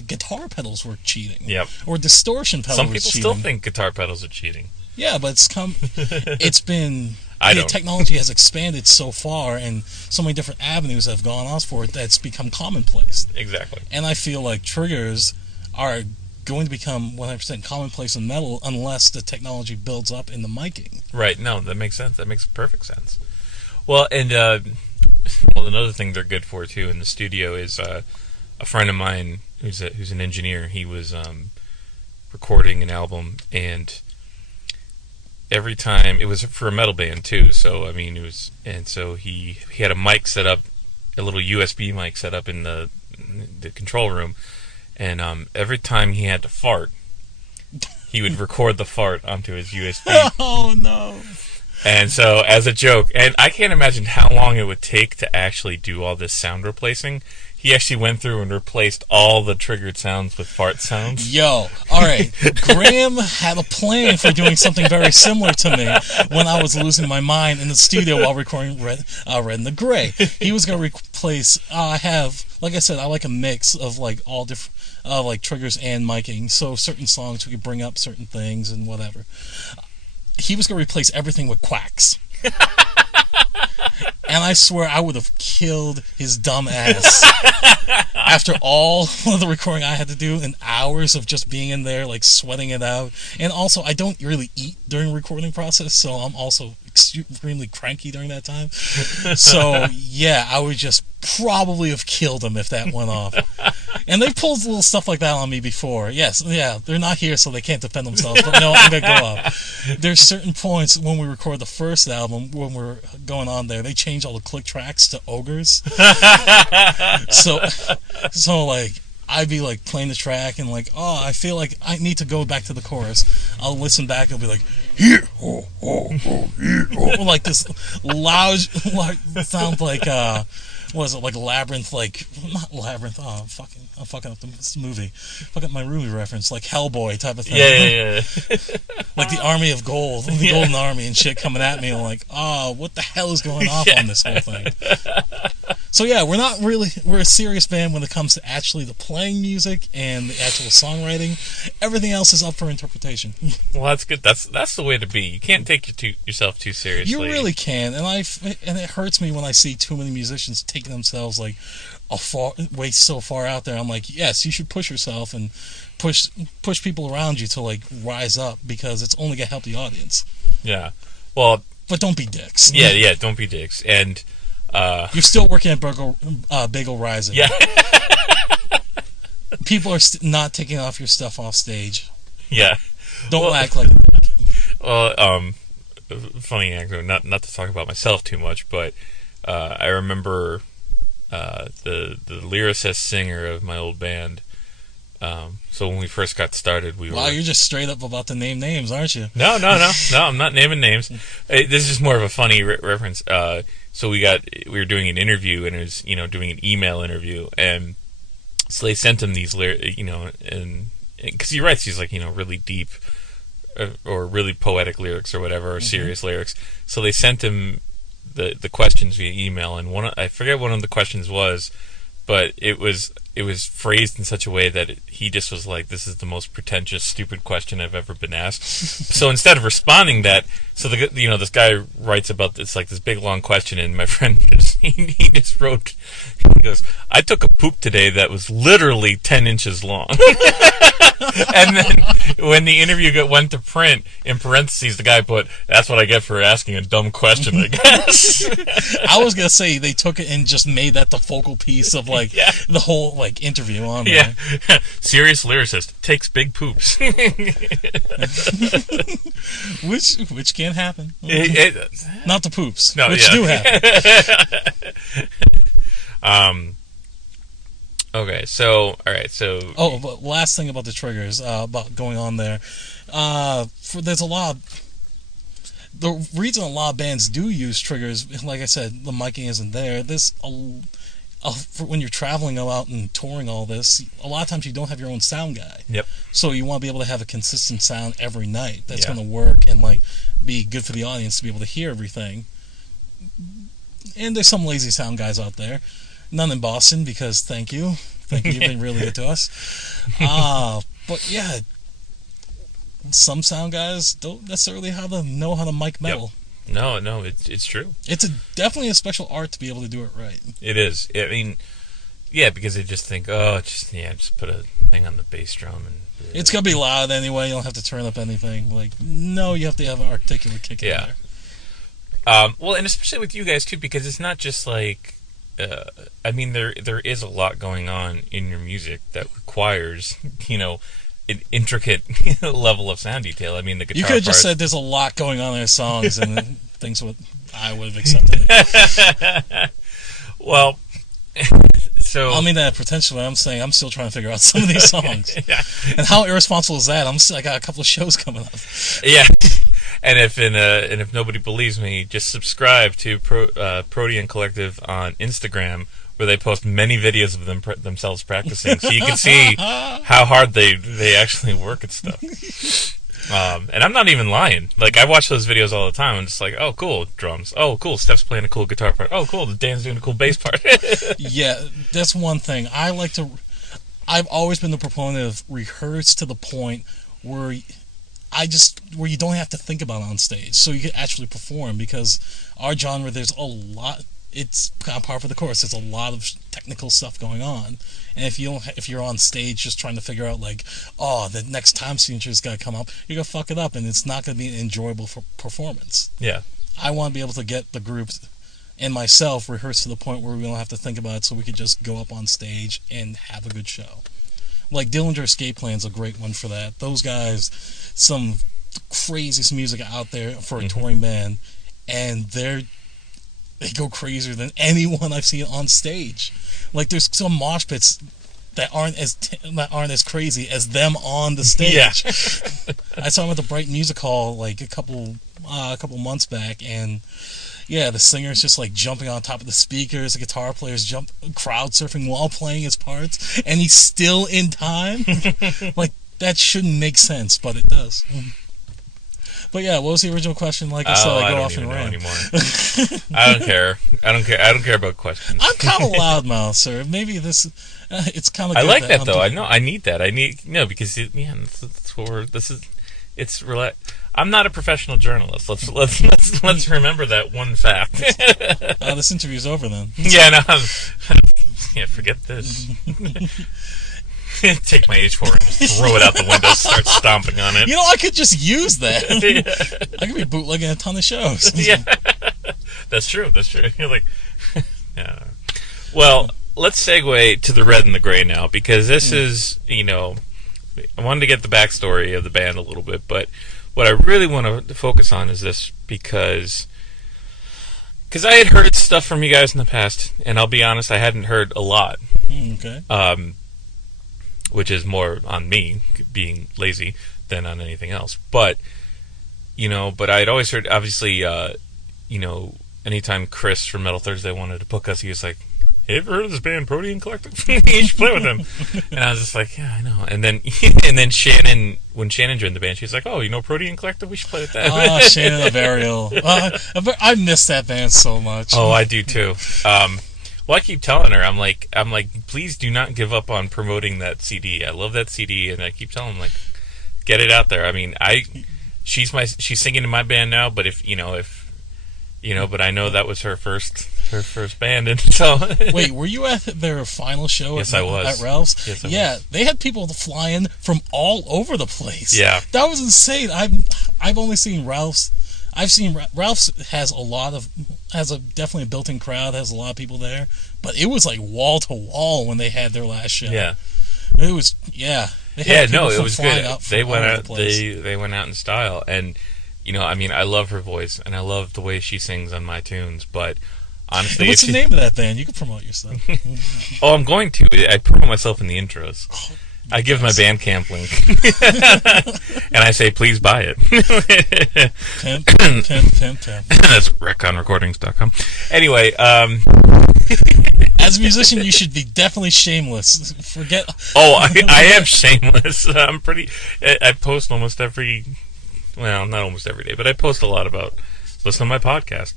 guitar pedals were cheating. Yep. Or distortion pedals. Some were people cheating. still think guitar pedals are cheating. Yeah, but it's been. The technology has expanded so far, and so many different avenues have gone on for it, that's become commonplace. Exactly. And I feel like triggers are going to become 100% commonplace in metal unless the technology builds up in the miking. Right. No, that makes sense. That makes perfect sense. Well, and another thing they're good for too in the studio is a friend of mine who's an engineer. He was recording an album, and every time it was for a metal band too. So I mean, he had a mic set up, a little USB mic set up in the control room. And every time he had to fart, he would record the fart onto his USB. Oh, no. And so, as a joke, and I can't imagine how long it would take to actually do all this sound replacing. He actually went through and replaced all the triggered sounds with fart sounds. Yo, all right. Graham had a plan for doing something very similar to me when I was losing my mind in the studio while recording Red and the Gray. He was going to replace. Like I said, I like a mix of like all different. Like triggers and miking, so certain songs we could bring up certain things and whatever. He was going to replace everything with quacks. And I swear I would have killed his dumb ass after all of the recording I had to do and hours of just being in there, like sweating it out. And also, I don't really eat during the recording process, so I'm also extremely cranky during that time. So, yeah, I would just probably have killed him if that went off. And they've pulled little stuff like that on me before. Yes, yeah, they're not here, so they can't defend themselves. But no, I'm going to go up. There's certain points when we record the first album, when we're going on there, they change all the click tracks to ogres. So like, I'd be like playing the track and like, oh, I feel like I need to go back to the chorus. I'll listen back and I'll be like, here, here, like this loud, sounds like, what is it, like Labyrinth, like, not Labyrinth, I'm fucking up this movie. Fucking up my Ruby reference, like Hellboy type of thing. Yeah. Like the Army of Gold, the Golden Army and shit coming at me, and like, oh, what the hell is going off on this whole thing? So yeah, we're a serious band when it comes to actually the playing music and the actual songwriting. Everything else is up for interpretation. Well, that's good. That's the way to be. You can't take yourself too seriously. You really can, and it hurts me when I see too many musicians taking themselves like way so far out there. I'm like, yes, you should push yourself and push people around you to like rise up, because it's only gonna help the audience. Yeah. Well, but don't be dicks. Yeah, don't be dicks. And you're still working at Bagel Rising. Yeah. People are not taking off your stuff off stage. Yeah. Don't act like a dick. Well, funny anecdote, not to talk about myself too much, but I remember the lyricist singer of my old band. So when we first got started, we were... Wow, you're just straight up about to name names, aren't you? No, I'm not naming names. This is just more of a funny reference. So we were doing an interview, and it was, doing an email interview, and so they sent him these, and because he writes these, like, really deep or really poetic lyrics or whatever, or serious lyrics. So they sent him the questions via email, and I forget what one of the questions was, but it was phrased in such a way that he just was like, "This is the most pretentious, stupid question I've ever been asked." So instead of responding so this guy writes about this, like, this big long question, and my friend he just wrote, he goes, "I took a poop today that was literally 10 inches long." And then when the interview went to print, in parentheses, the guy put, "That's what I get for asking a dumb question, I guess." I was gonna say they took it and just made that the focal piece of the whole interview on there. Yeah. Serious lyricist takes big poops. which can happen. Not the poops, no, which do happen. Okay, so all right, so but last thing about the triggers, about going on there, there's a lot. The reason a lot of bands do use triggers, like I said, the miking isn't there. When you're traveling out and touring all this, a lot of times you don't have your own sound guy. Yep. So you want to be able to have a consistent sound every night that's going to work and be good for the audience to be able to hear everything. And there's some lazy sound guys out there. None in Boston, because thank you, you've been really good to us. But yeah, some sound guys don't necessarily know how to mic metal. Yep. No, it's true. It's definitely a special art to be able to do it right. It is. I mean, yeah, because they just think, just put a thing on the bass drum and it's gonna be loud anyway. You don't have to turn up anything. No, you have to have an articulate kick in there. Well, and especially with you guys too, because it's not just like. I mean, there is a lot going on in your music that requires, an intricate level of sound detail. I mean, the guitar. You could have just said there's a lot going on in their songs, and things I would have accepted it. Well, so I mean that potentially. I'm saying I'm still trying to figure out some of these songs. Yeah. And how irresponsible is that? I got a couple of shows coming up. Yeah. And if nobody believes me, just subscribe to Protean Collective on Instagram, where they post many videos of themselves practicing, so you can see how hard they actually work at stuff. And I'm not even lying. I watch those videos all the time. I'm just like, oh, cool, drums. Oh, cool, Steph's playing a cool guitar part. Oh, cool, Dan's doing a cool bass part. Yeah, that's one thing. I've always been the proponent of rehearse to the point where you don't have to think about it on stage, so you can actually perform, because our genre, there's a lot, it's kind of par for the course, there's a lot of technical stuff going on, and if you're on stage just trying to figure out the next time signature is going to come up, you're going to fuck it up, and it's not going to be an enjoyable performance. Yeah. I want to be able to get the groups and myself rehearsed to the point where we don't have to think about it, so we could just go up on stage and have a good show. Dillinger Escape Plan's a great one for that. Those guys, some craziest music out there for a touring band, and they go crazier than anyone I've seen on stage. There's some mosh pits that aren't as crazy as them on the stage. Yeah. I saw them at the Bright Music Hall a couple months back, and yeah, the singer's just jumping on top of the speakers, the guitar player's crowd surfing while playing his parts, and he's still in time. That shouldn't make sense, but it does. But yeah, what was the original question? I said, I go off and rant. I don't care. I don't care about questions. I'm kind of loudmouth, sir. Maybe this, it's kind of. I like that though. I know. I need that. Because that's what it's relax. I'm not a professional journalist. Let's remember that one fact. This interview's over then. Yeah, no. Yeah, forget this. Take my H4 and just throw it out the window, start stomping on it. I could just use that. Yeah. I could be bootlegging a ton of shows. Yeah, that's true. You're yeah. Well, let's segue to the Red and the Gray now, because this is, I wanted to get the backstory of the band a little bit, but what I really want to focus on is this, because I had heard stuff from you guys in the past, and I'll be honest, I hadn't heard a lot. Okay. Which is more on me being lazy than on anything else. But I'd always heard, obviously, anytime Chris from Metal Thursday wanted to book us, he was like, "Have you ever heard of this band Protean Collective? You should play with them." And I was just like, "Yeah, I know." And then Shannon, when Shannon joined the band, she's like, "Oh, you know Protean Collective? We should play with them." Oh, Shannon Averial. I miss that band so much. Oh, I do too. Well, I keep telling her, I'm like, please do not give up on promoting that CD. I love that CD, and I keep telling her, like, get it out there. I mean, she's singing in my band now, but but I know that was her first band, and so. Wait, were you at their final show? Yes, I was. At Ralph's. Yes, I was. They had people flying from all over the place. Yeah, that was insane. I've only seen Ralph's. I've seen Ralph's has definitely a built-in crowd, has a lot of people there, but it was like wall to wall when they had their last show. Yeah, it was it was good. They went out. The they went out in style, and I mean, I love her voice, and I love the way she sings on my tunes. But honestly, what's the name of that band? You can promote your stuff. Oh, I'm going to. I promote myself in the intros. Oh, I give my Bandcamp link, and I say, please buy it. Pimp. That's retconrecordings.com. Anyway, as a musician, you should be definitely shameless. Forget. Oh, I am shameless. I'm pretty. I post almost every. Well, not almost every day, but I post a lot about. Listen to my podcast.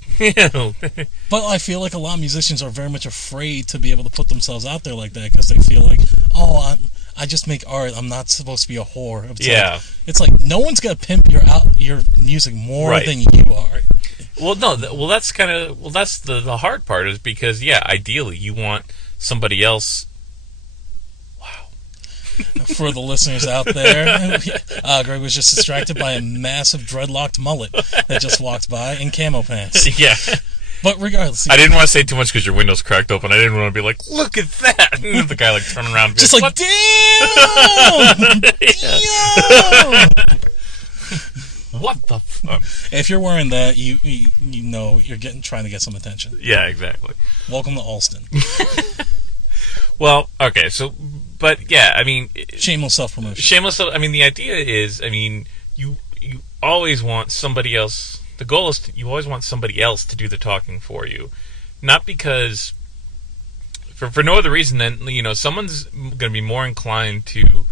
But I feel like a lot of musicians are very much afraid to be able to put themselves out there like that because they feel like, I just make art. I'm not supposed to be a whore. It's like no one's gonna pimp your music more than you are. Well, no. That's the hard part is because ideally you want somebody else. Wow. For the listeners out there, Greg was just distracted by a massive dreadlocked mullet that just walked by in camo pants. Yeah. But regardless, I didn't want to say too much because your window's cracked open. I didn't want to be like, "Look at that!" And the guy like turning around, and just like, "Damn, what the fuck?" If you're wearing that, you know you're trying to get some attention. Yeah, exactly. Welcome to Alston. Well, okay, so, but yeah, I mean, shameless self-promotion. I mean, the idea is, I mean, you always want somebody else. The goal is you always want somebody else to do the talking for you, not because for no other reason than someone's going to be more inclined to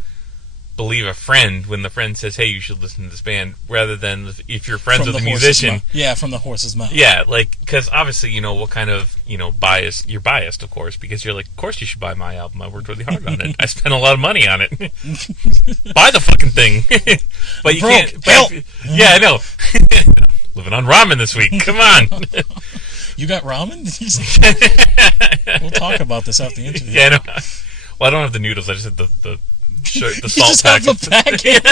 believe a friend when the friend says, "Hey, you should listen to this band," rather than if you're friends with a musician. Yeah, from the horse's mouth. Yeah, like because obviously what kind of bias you're biased, of course, because you're like, of course you should buy my album. I worked really hard on it. I spent a lot of money on it. Buy the fucking thing. But you can't. Help. Yeah, I know. Living on ramen this week. Come on. You got ramen? We'll talk about this after the interview. Yeah, I know. Well, I don't have the noodles. I just have the salt you just packet. Have the packet.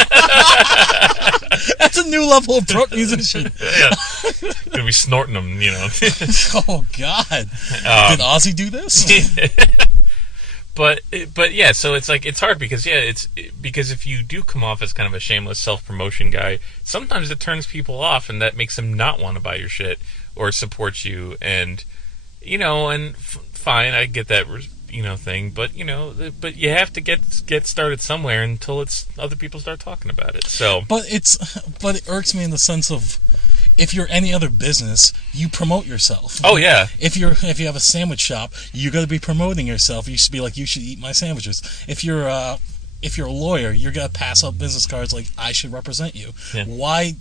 That's a new level of drunk musician. Yeah, gonna be snorting them, Oh God! Did Ozzy do this? But yeah, so it's like it's hard because because if you do come off as kind of a shameless self-promotion guy, sometimes it turns people off, and that makes them not want to buy your shit or support you, and fine, I get that. Thing, but but you have to get started somewhere until other people start talking about it. So, but it irks me in the sense of if you're any other business, you promote yourself. Oh yeah. If you have a sandwich shop, you got to be promoting yourself. You should be like, you should eat my sandwiches. If you're a lawyer, you're gonna pass out business cards like, I should represent you. Yeah. Why?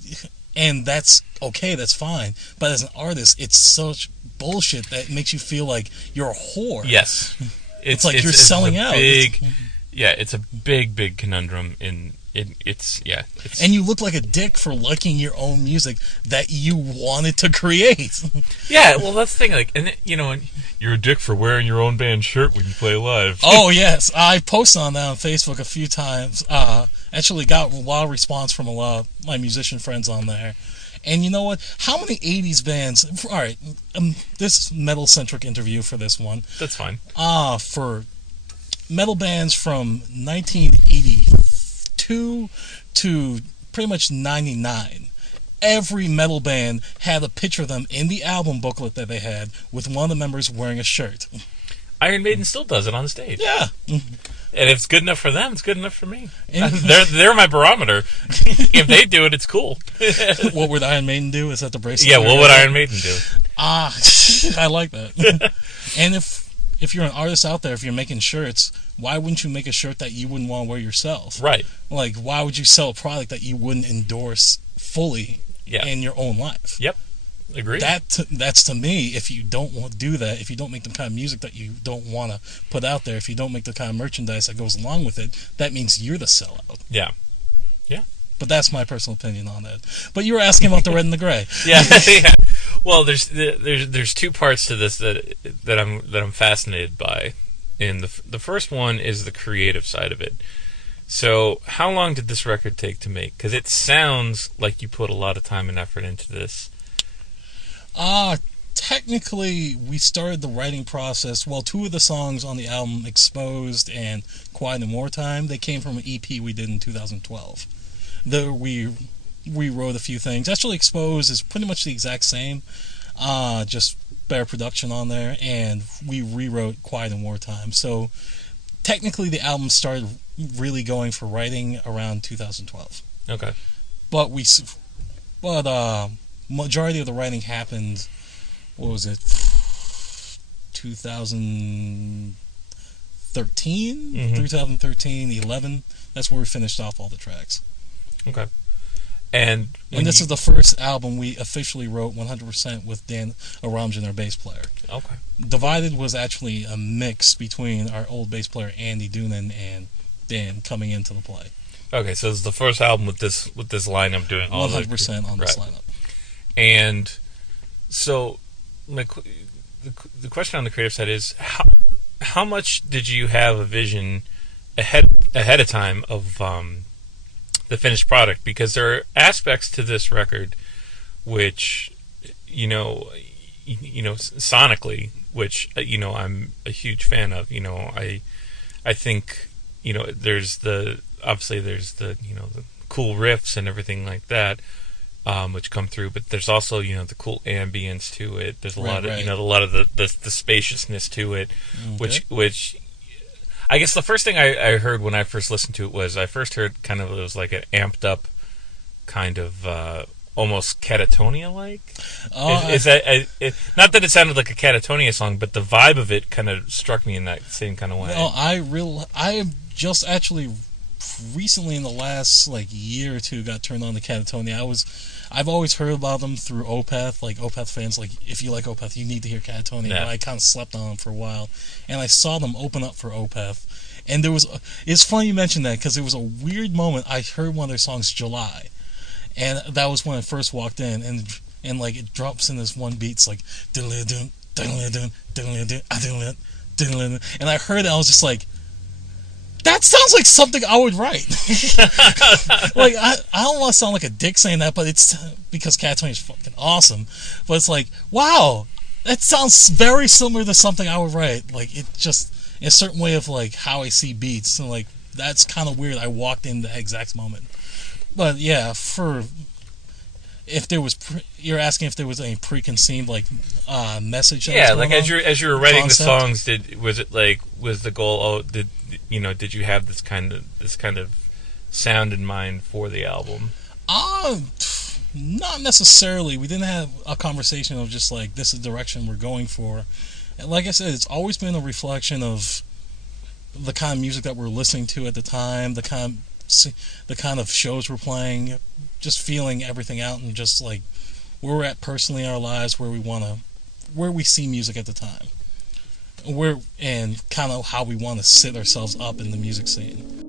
And that's okay. That's fine. But as an artist, it's such bullshit that makes you feel like you're a whore. Yes. It's like you're selling out. It's a big conundrum in it's and you look like a dick for liking your own music that you wanted to create. Yeah, well that's the thing, like, and you're a dick for wearing your own band shirt when you play live. Oh yes, I posted on that on Facebook a few times. Actually got a lot of response from a lot of my musician friends on there. And you know what? How many 80s bands... All right, this metal-centric interview for this one. That's fine. For metal bands from 1982 to pretty much 99, every metal band had a picture of them in the album booklet that they had with one of the members wearing a shirt. Iron Maiden still does it on stage. Yeah. And if it's good enough for them, it's good enough for me. They're my barometer. If they do it, it's cool. What would Iron Maiden do? Is that the bracelet? Yeah, what would Iron Maiden do? I like that. And if if you're an artist out there, if you're making shirts, why wouldn't you make a shirt that you wouldn't want to wear yourself? Right. Like, why would you sell a product that you wouldn't endorse fully in your own life? Yep. Agree. That's to me, if you don't want to do that, if you don't make the kind of music that you don't want to put out there, if you don't make the kind of merchandise that goes along with it, that means you're the sellout. Yeah. Yeah. But that's my personal opinion on that. But you were asking about the red and the gray. Yeah. Well, there's two parts to this that I'm fascinated by, and the first one is the creative side of it. So, how long did this record take to make? Because it sounds like you put a lot of time and effort into this. Technically, we started the writing process. Well, two of the songs on the album, Exposed and Quiet in Wartime, they came from an EP we did in 2012. There we rewrote a few things. Actually, Exposed is pretty much the exact same, just better production on there, and we rewrote Quiet in Wartime. So, technically, the album started really going for writing around 2012. Okay. But majority of the writing happened, what was it, 2013? 2013, 11. That's where we finished off all the tracks. Okay. And this is the first album we officially wrote 100% with Dan Aramjan, our bass player. Okay. Divided was actually a mix between our old bass player Andy Doonan and Dan coming into the play. Okay, so it's the first album with this lineup doing all 100% on this lineup. And so, the question on the creative side is how much did you have a vision ahead of time of the finished product? Because there are aspects to this record which sonically, which I'm a huge fan of. I think there's the cool riffs and everything like that. Which come through, but there's also the cool ambience to it. There's a lot of a lot of the spaciousness to it, okay. which I guess the first thing I heard when I first listened to it was it was like an amped up kind of almost Catatonia like. Is that not that it sounded like a Catatonia song, but the vibe of it kind of struck me in that same kind of way. Well, I just actually recently in the last year or two got turned on to Catatonia. I've always heard about them through Opeth. Opeth fans, if you like Opeth, you need to hear Catatonia. Yeah. But I kind of slept on them for a while, and I saw them open up for Opeth. And it's funny you mentioned that, because it was a weird moment. I heard one of their songs, July, and that was when I first walked in, and it drops in this one beat. It's like diddle-dun, diddle-dun, diddle-dun, diddle-dun, and I heard it. I was just like, that sounds like something I would write. I don't want to sound like a dick saying that, but it's because Catatonia is fucking awesome. But it's like, wow, that sounds very similar to something I would write. It just in a certain way of how I see beats, and that's kind of weird. I walked in the exact moment. But yeah, you're asking if there was any preconceived message. Yeah, as you were writing concept? The songs, was the goal? Did you have this kind of sound in mind for the album? Not necessarily. We didn't have a conversation of just this is the direction we're going for. And like I said, it's always been a reflection of the kind of music that we're listening to at the time, the kind of shows we're playing, just feeling everything out, and just where we're at personally in our lives, where we see music at the time. And kind of how we want to sit ourselves up in the music scene.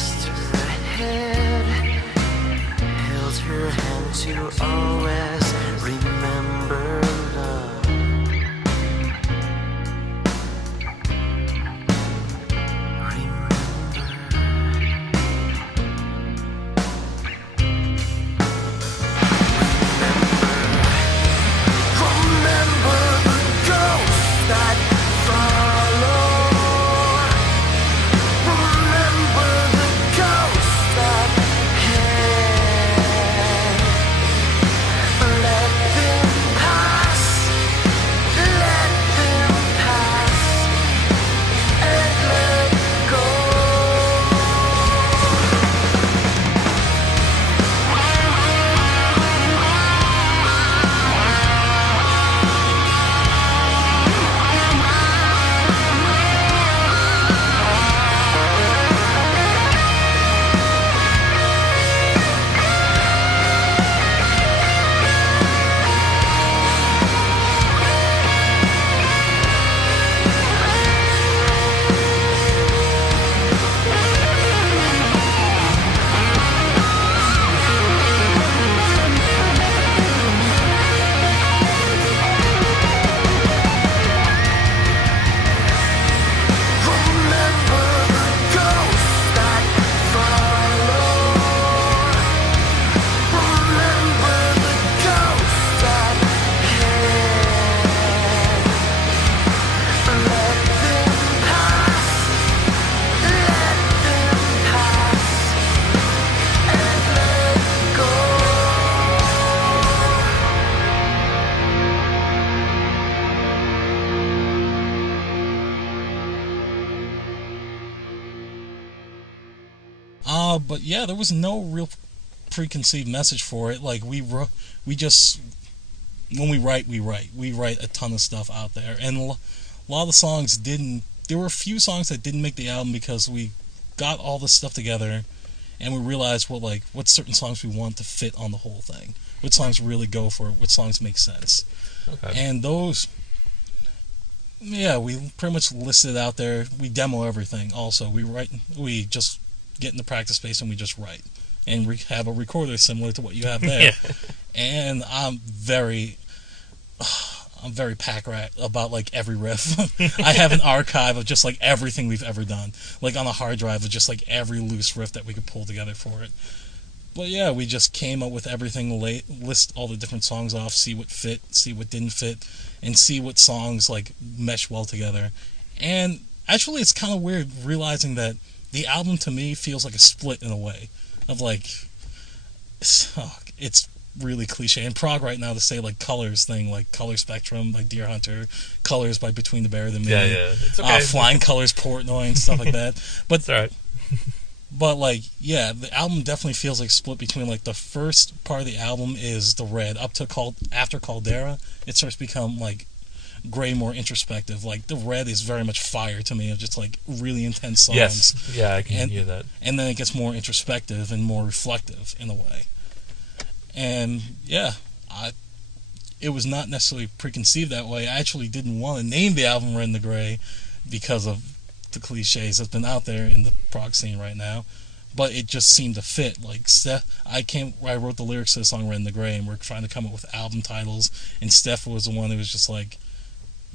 kissed her head, held her hand to always remember love. But yeah, there was no real preconceived message for it. Like we just, when we write a ton of stuff out there, and a lot of the songs didn't. There were a few songs that didn't make the album because we got all this stuff together, and we realized what certain songs we want to fit on the whole thing. What songs really go for it. What songs make sense. Okay. And those, yeah, we pretty much listed out there. We demo everything. Also, we just get in the practice space and we just write, and we have a recorder similar to what you have there. Yeah. And I'm very pack rat about like every riff. I have an archive of just like everything we've ever done, like on a hard drive of just like every loose riff that we could pull together for it. But yeah, we just came up with everything, list all the different songs off, see what fit, see what didn't fit, and see what songs like mesh well together. And actually, it's kind of weird realizing that the album to me feels like a split in a way of like, it's really cliche in prog right now to say like Colors thing, like Color Spectrum by Deer Hunter, Colors by Between the Buried and Me, it's okay. Flying Colors Portnoy and stuff like that. But it's alright. But like, yeah, the album definitely feels like split between like the first part of the album is the Red up to after Caldera, it starts to become like gray, more introspective. Like the Red is very much Fire to me, of just like really intense songs. Yes, yeah, I can hear that. And then it gets more introspective and more reflective in a way. And yeah, it was not necessarily preconceived that way. I actually didn't want to name the album Red and the Gray because of the cliches that's been out there in the prog scene right now, but it just seemed to fit. Like I wrote the lyrics to the song Red and the Gray, and we're trying to come up with album titles, and Steph was the one who was just like,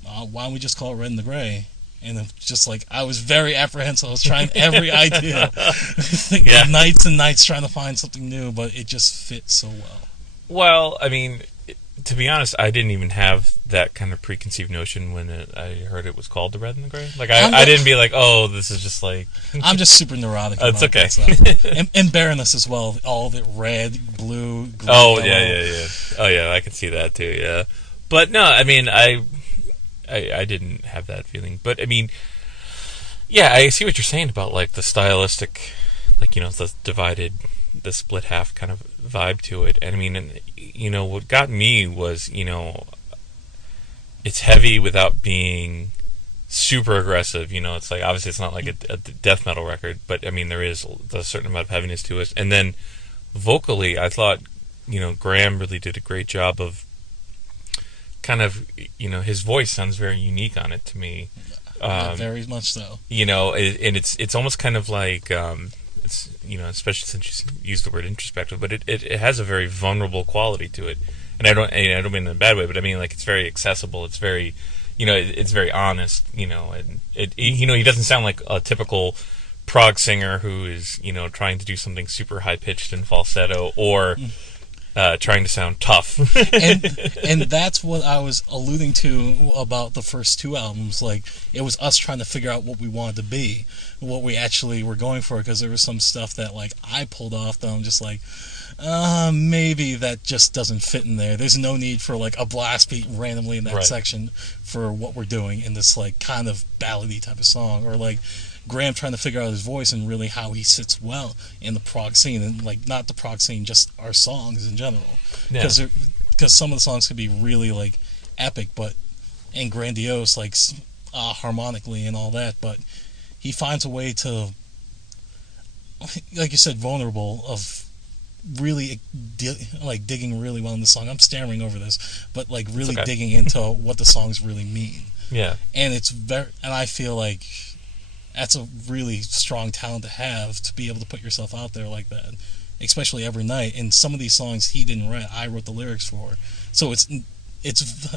why don't we just call it Red and the Gray? And it just like, I was very apprehensive. I was trying every idea, thinking of nights and nights trying to find something new, but it just fit so well. Well, I mean, to be honest, I didn't even have that kind of preconceived notion when I heard it was called The Red and the Gray. Like, I didn't be like, oh, this is just like... I'm just super neurotic about it's okay. that stuff. And Baroness as well. All of it red, blue, green, oh, yellow. yeah. Oh, yeah, I can see that, too, yeah. But, no, I mean, I didn't have that feeling. But, I mean, yeah, I see what you're saying about, like, the stylistic, like, you know, the split half kind of vibe to it. And I mean, you know, what got me was, you know, it's heavy without being super aggressive. You know, it's like, obviously it's not like a death metal record, but I mean, there is a certain amount of heaviness to it. And then vocally, I thought, you know, Graham really did a great job of kind of, you know, his voice sounds very unique on it to me. Very much so. You know, and it's almost kind of like, it's, especially since you used the word introspective, but it has a very vulnerable quality to it, and I don't mean in a bad way, but I mean like it's very accessible. It's very, it's very honest, and he doesn't sound like a typical prog singer who is, trying to do something super high pitched and falsetto or trying to sound tough. and that's what I was alluding to about the first two albums. Like, it was us trying to figure out what we wanted to be, what we actually were going for, because there was some stuff that, like, I pulled off that I'm just like, maybe that just doesn't fit in there. There's no need for, like, a blast beat randomly in that section for what we're doing in this, like, kind of ballady type of song. Or, like, Graham trying to figure out his voice and really how he sits well in the prog scene, and like not the prog scene, just our songs in general. Because some of the songs could be really like epic, and grandiose, like harmonically and all that. But he finds a way to, like you said, vulnerable, of really digging really well in the song. I'm stammering over this, but like really digging into what the songs really mean. Yeah, and I feel like that's a really strong talent to have, to be able to put yourself out there like that, especially every night. And some of these songs he didn't write, I wrote the lyrics for. So it's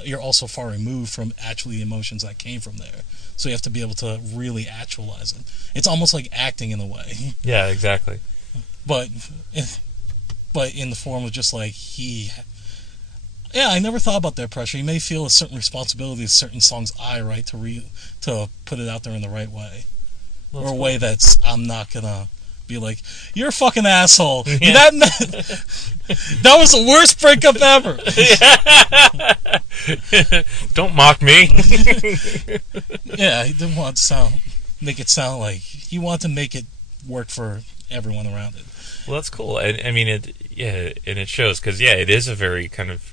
you're also far removed from actually the emotions that came from there. So you have to be able to really actualize it. It's almost like acting in a way. Yeah, exactly. But in the form of just like I never thought about that pressure. He may feel a certain responsibility to certain songs I write to put it out there in the right way. Or a way that's, I'm not gonna be like, you're a fucking asshole. Yeah. That was the worst breakup ever. Don't mock me. Yeah, he didn't want to make it sound like, he wanted to make it work for everyone around it. Well, that's cool. And I mean, and it shows, because it is a very kind of,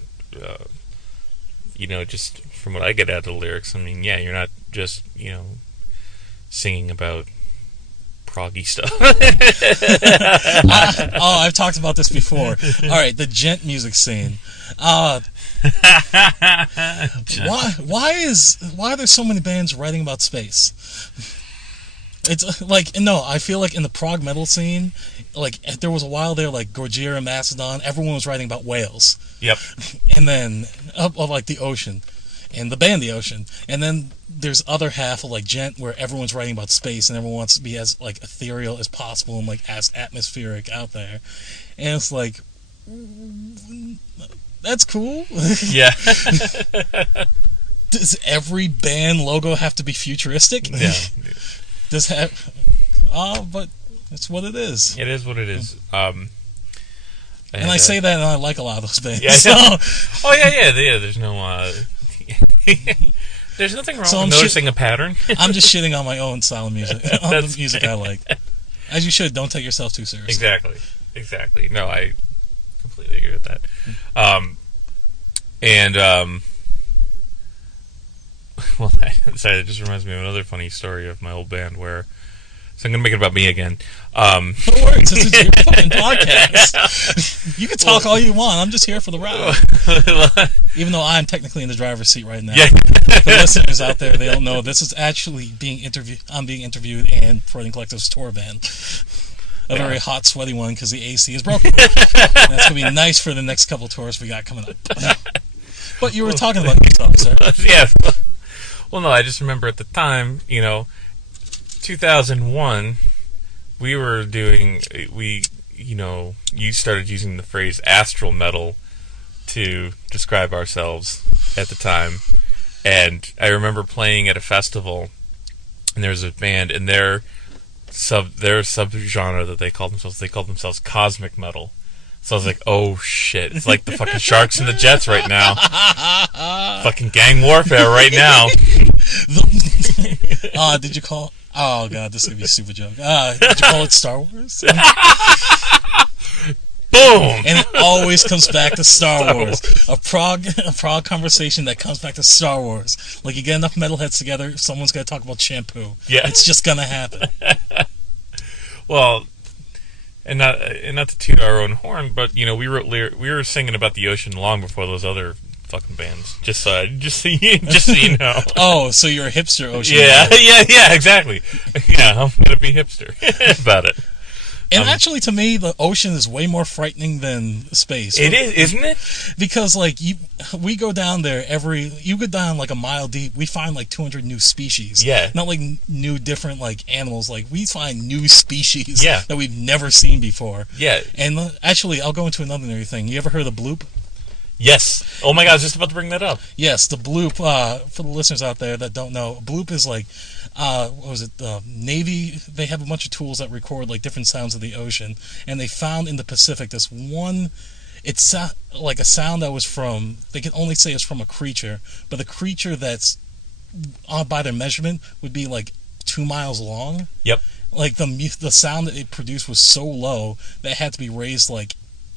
just from what I get out of the lyrics, I mean, you're not just, singing about proggy stuff. I've talked about this before. All right, the gent music scene. Why are there so many bands writing about space? It's like, no, I feel like in the prog metal scene, like there was a while there, like Gojira and Mastodon, everyone was writing about whales. Yep. And then of like the ocean. And the band The Ocean. And then there's other half of like gent where everyone's writing about space and everyone wants to be as like ethereal as possible and like as atmospheric out there. And it's like, that's cool. Yeah. Does every band logo have to be futuristic? Yeah. But it's what it is. It is what it is. And I say that, and I like a lot of those bands. Yeah. So. Oh yeah. There's no. There's nothing wrong with noticing a pattern. I'm just shitting on my own style of music, on the music I like. As you should. Don't take yourself too seriously. Exactly. No, I completely agree with that. Well, sorry, that just reminds me of another funny story of my old band where. So I'm going to make it about me again. No worries, this is your fucking podcast. You can talk all you want. I'm just here for the ride. Even though I'm technically in the driver's seat right now. Yeah. The listeners out there, they don't know. This is actually I'm being interviewed in Protean Collective's tour van. A very hot, sweaty one because the AC is broken. That's going to be nice for the next couple tours we got coming up. But you were talking about yourself, sir. Yeah. Well, no, I just remember at the time, 2001, you started using the phrase astral metal to describe ourselves at the time. And I remember playing at a festival, and there was a band, and their subgenre that they called themselves cosmic metal. So I was like, oh shit, it's like the fucking Sharks and the Jets right now. Fucking gang warfare right now. Did you call... Oh god, this is gonna be a stupid joke. Did you call it Star Wars? Boom! And it always comes back to Star Wars. A prog conversation that comes back to Star Wars. Like, you get enough metalheads together, someone's gonna talk about shampoo. Yeah, it's just gonna happen. Well, and not to toot our own horn, but we were singing about the ocean long before those other fucking bands. Just so you know. Oh, so you're a hipster ocean? Yeah, exactly. Yeah, I'm gonna be hipster about it. And actually, to me, the ocean is way more frightening than space. It is, isn't it? Because, like, we go down there you go down, like, a mile deep, we find, like, 200 new species. Yeah. Not, like, new different, like, animals. Like, we find new species Yeah. that we've never seen before. Yeah. And, actually, I'll go into another thing. You ever heard of the bloop? Yes. Oh my God, I was just about to bring that up. Yes, the bloop, for the listeners out there that don't know, bloop is like, what was it, Navy, they have a bunch of tools that record, like, different sounds of the ocean, and they found in the Pacific this one, it's like a sound that was from, they can only say it's from a creature, but the creature that's, by their measurement, would be, like, 2 miles long. Yep. Like, the sound that it produced was so low that it had to be raised, like,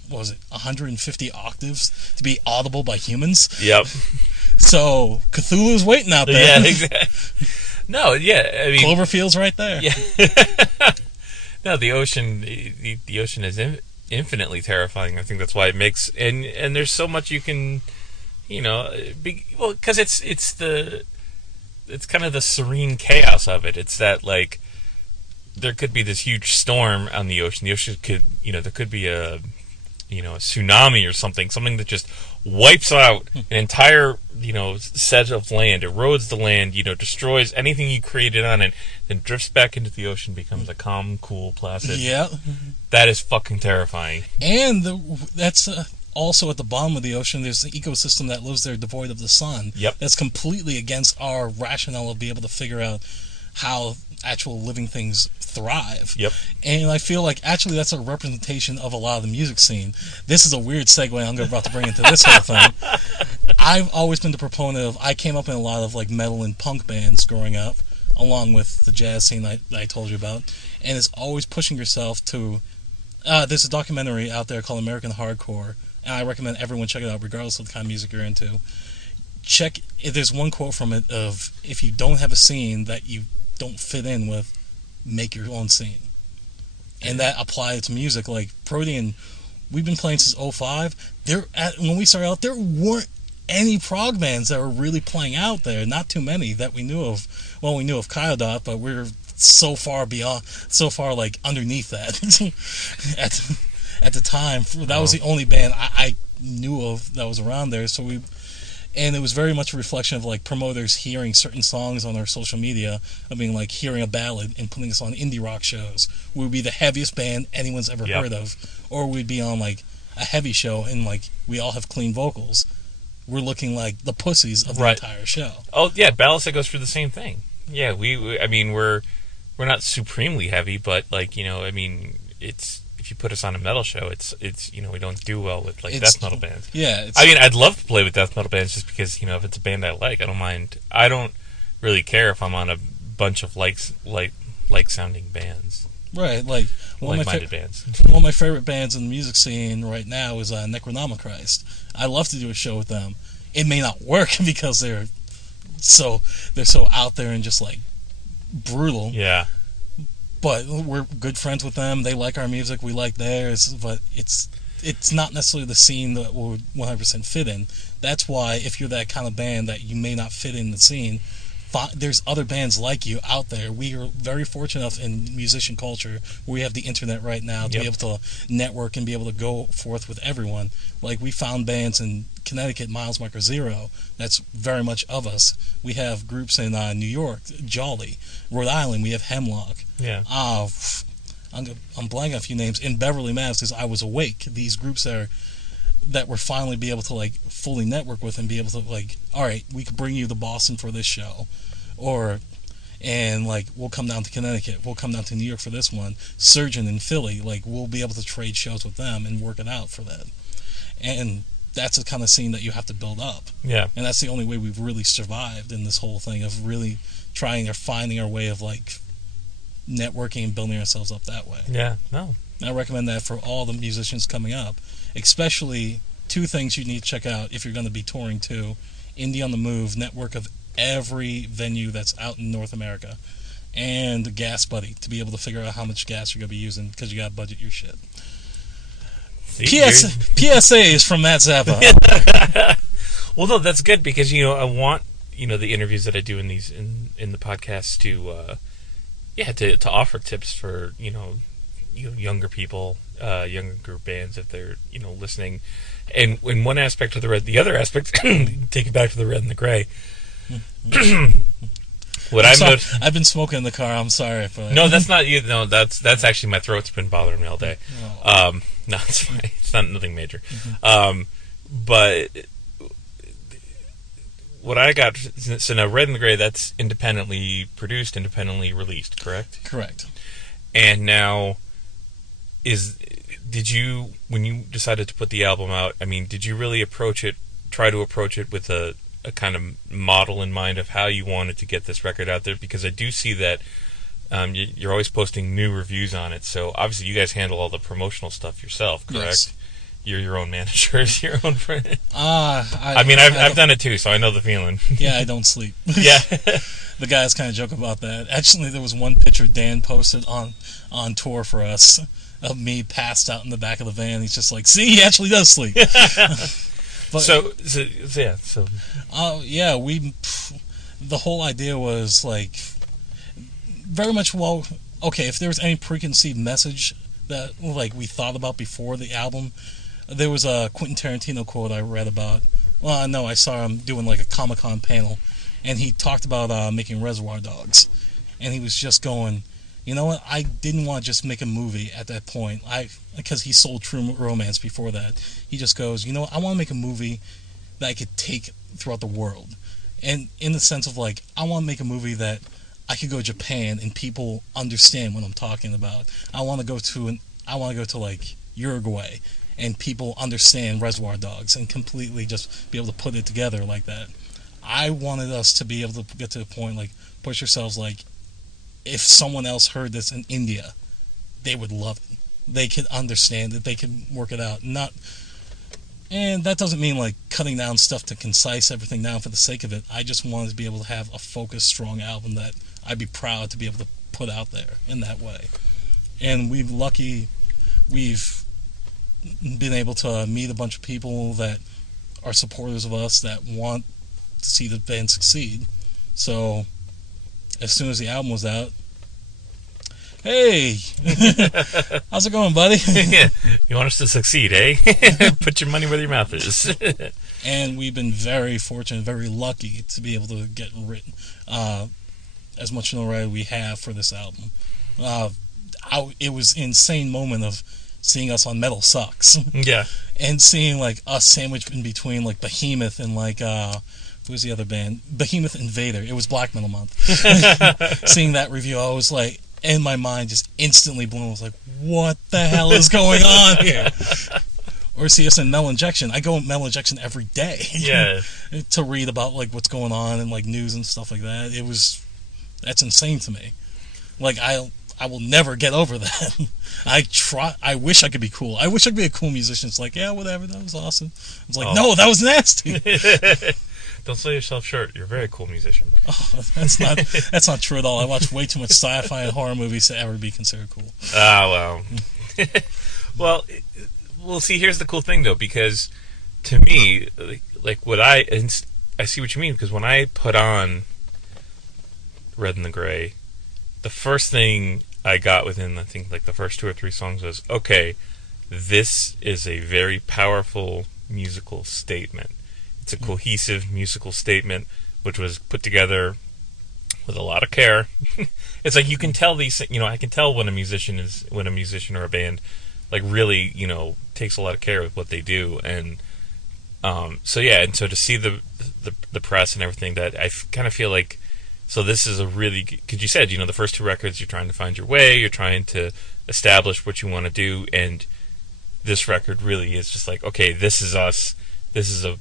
what was it, 150 octaves to be audible by humans. Yep. So Cthulhu's waiting out there. Yeah, exactly. No, yeah, I mean, Cloverfield's right there. Yeah. No, the ocean is infinitely terrifying. I think that's why it makes and there's so much you can, because it's kind of the serene chaos of it. It's that, like, there could be this huge storm on the ocean. The ocean could, there could be a tsunami or something that just wipes out an entire, set of land, erodes the land, destroys anything you created on it, then drifts back into the ocean, becomes a calm, cool, placid. Yeah. That is fucking terrifying. And that's also at the bottom of the ocean, there's an ecosystem that lives there devoid of the sun. Yep. That's completely against our rationale of being able to figure out how actual living things thrive. Yep. And I feel like actually that's a representation of a lot of the music scene. This is a weird segue I'm about to bring into this whole thing. I've always been the proponent of, I came up in a lot of, like, metal and punk bands growing up, along with the jazz scene that I told you about, and it's always pushing yourself to, there's a documentary out there called American Hardcore, and I recommend everyone check it out regardless of the kind of music you're into. There's one quote from it of, if you don't have a scene that you don't fit in with, make your own scene. And that applied to music. Like Protean, we've been playing since 2005. When we started out, there weren't any prog bands that were really playing out there. Not too many that we knew of. Well, we knew of Kyodot, but we're so far like underneath that. at the time, that was the only band I knew of that was around there. And it was very much a reflection of, like, promoters hearing certain songs on our social media, of being like hearing a ballad and putting us on indie rock shows. We would be the heaviest band anyone's ever heard of, or we'd be on, like, a heavy show and, like, we all have clean vocals. We're looking like the pussies of the entire show. Oh yeah, Ballastic goes through the same thing. Yeah, we're not supremely heavy, but, like, it's. If you put us on a metal show, it's we don't do well with, like, death metal bands. Yeah, I'd love to play with death metal bands just because, if it's a band I like, I don't mind. I don't really care if I'm on a bunch of like sounding bands. Right, like like-minded bands. One of my favorite bands in the music scene right now is Necronomichrist. I love to do a show with them. It may not work because they're so out there and just, like, brutal. Yeah. But we're good friends with them. They like our music. We like theirs. But it's not necessarily the scene that we'll 100% fit in. That's why if you're that kind of band that you may not fit in the scene, there's other bands like you out there. We are very fortunate enough in musician culture where we have the internet right now to be able to network and be able to go forth with everyone. Like, we found bands in Connecticut, Miles Micro Zero, that's very much of us. We have groups in New York, Jolly. Rhode Island, we have Hemlock. Yeah. I'm blanking on a few names. In Beverly, Mass, is I Was Awake. These groups that we're finally be able to, like, fully network with and be able to, like, all right, we could bring you to Boston for this show, and like, we'll come down to Connecticut, we'll come down to New York for this one. Surgeon in Philly, like, we'll be able to trade shows with them and work it out for that. And that's the kind of scene that you have to build up. Yeah. And that's the only way we've really survived in this whole thing of really trying or finding our way of, like, networking and building ourselves up that way. Yeah. No. I recommend that for all the musicians coming up. Especially 2 things you need to check out if you're going to be touring too. Indie on the Move, network of every venue that's out in North America. And Gas Buddy, to be able to figure out how much gas you're going to be using, because you got to budget your shit. PSAs from Matt Zappa. Well, no, that's good, because, I want, the interviews that I do in these in the podcast to offer tips for, younger people, younger bands if they're listening. And in one aspect of the other aspect, take it back to the Red and the Gray. I've been smoking in the car. I'm sorry. No, that's not you. No, that's actually my throat's been bothering me all day. No, it's fine. It's not nothing major. But what I got, so now Red and the Gray, that's independently produced, independently released, correct? Correct. And now, did you, when you decided to put the album out, I mean, did you really try to approach it with a kind of model in mind of how you wanted to get this record out there? Because I do see that you're always posting new reviews on it, so obviously you guys handle all the promotional stuff yourself, correct? Yes. You're your own manager, your own friend. I've done it too, so I know the feeling. Yeah, I don't sleep. Yeah. The guys kind of joke about that. Actually, there was one picture Dan posted on tour for us of me passed out in the back of the van. He's just like, see, he actually does sleep. But, the whole idea was like very much, well, okay, if there was any preconceived message that like we thought about before the album, there was a Quentin Tarantino quote I read about. Well, no, I saw him doing like a Comic-Con panel, and he talked about making Reservoir Dogs, and he was just going, you know what, I didn't want to just make a movie at that point, because he sold True Romance before that. He just goes, you know what, I want to make a movie that I could take throughout the world, and in the sense of like, I want to make a movie that I could go to Japan and people understand what I'm talking about. I want to go to like Uruguay and people understand Reservoir Dogs and completely just be able to put it together like that. I wanted us to be able to get to the point, like, push yourselves, like, if someone else heard this in India, they would love it. They could understand it. They could work it out. And that doesn't mean, like, cutting down stuff to concise everything down for the sake of it. I just wanted to be able to have a focused, strong album that I'd be proud to be able to put out there in that way. And we've been able to meet a bunch of people that are supporters of us, that want to see the band succeed. So as soon as the album was out, hey, how's it going, buddy? Yeah. You want us to succeed, eh? Put your money where your mouth is. And we've been very fortunate, very lucky to be able to get written as much notoriety we have for this album. It was an insane moment of seeing us on Metal Sucks. Yeah. And seeing like us sandwiched in between like Behemoth and like who was the other band? Behemoth and Vader. It was Black Metal Month. Seeing that review, I was like, in my mind just instantly blown. I was like, what the hell is going on here? Or see us in Metal Injection. I go in Metal Injection every day. Yeah. To read about like what's going on and like news and stuff like that. That's insane to me. Like I will never get over that. I wish I could be cool. I wish I could be a cool musician. It's like, yeah, whatever, that was awesome. It's like, no, that was nasty. Don't sell yourself short. You're a very cool musician. Oh, that's not true at all. I watch way too much sci-fi and horror movies to ever be considered cool. Well. Well, see, here's the cool thing, though, because to me, like what I see what you mean, because when I put on Red and the Gray, the first thing I got within, I think, like the first 2 or 3 songs was, okay, this is a very powerful musical statement. It's a cohesive musical statement, which was put together with a lot of care. It's like you can tell these, I can tell when a musician or a band, like, really, takes a lot of care with what they do. And so to see the press and everything, that I kind of feel like, so this is a really, because you said, the first 2 records, you're trying to find your way, you're trying to establish what you want to do, and this record really is just like, okay, this is us. This is a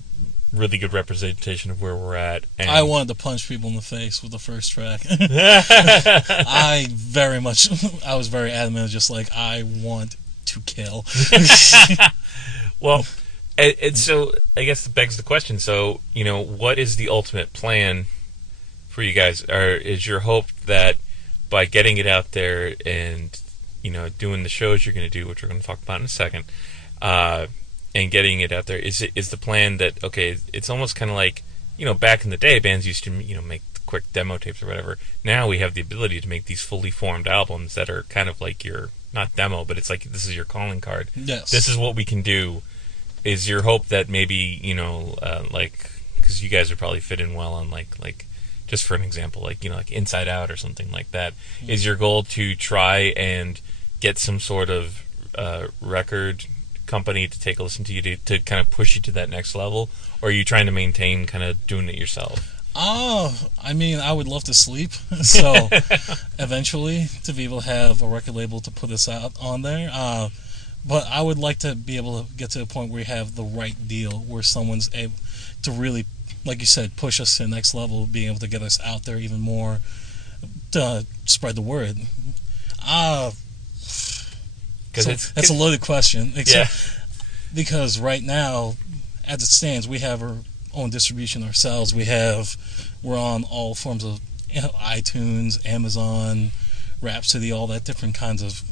really good representation of where we're at. And I wanted to punch people in the face with the first track. I was very adamant, just like, I want to kill. Well, and so I guess it begs the question, so, what is the ultimate plan for you guys? Is your hope that by getting it out there and, doing the shows you're going to do, which we're going to talk about in a second, and getting it out there, is the plan that, okay, it's almost kind of like, back in the day, bands used to, make quick demo tapes or whatever. Now we have the ability to make these fully formed albums that are kind of like your not demo, but it's like this is your calling card. Yes. This is what we can do. Is your hope that maybe, like, because you guys would probably fit in well on like just for an example, like, like Inside Out or something like that. Mm-hmm. Is your goal to try and get some sort of record company to take a listen to you to kind of push you to that next level, or are you trying to maintain kind of doing it yourself? I mean, I would love to sleep, so eventually to be able to have a record label to put us out on there. But I would like to be able to get to a point where we have the right deal, where someone's able to really, like you said, push us to the next level, being able to get us out there even more, to spread the word. That's a loaded question. Because right now, as it stands, we have our own distribution ourselves. We're on all forms of iTunes, Amazon, Rhapsody, all the different kinds of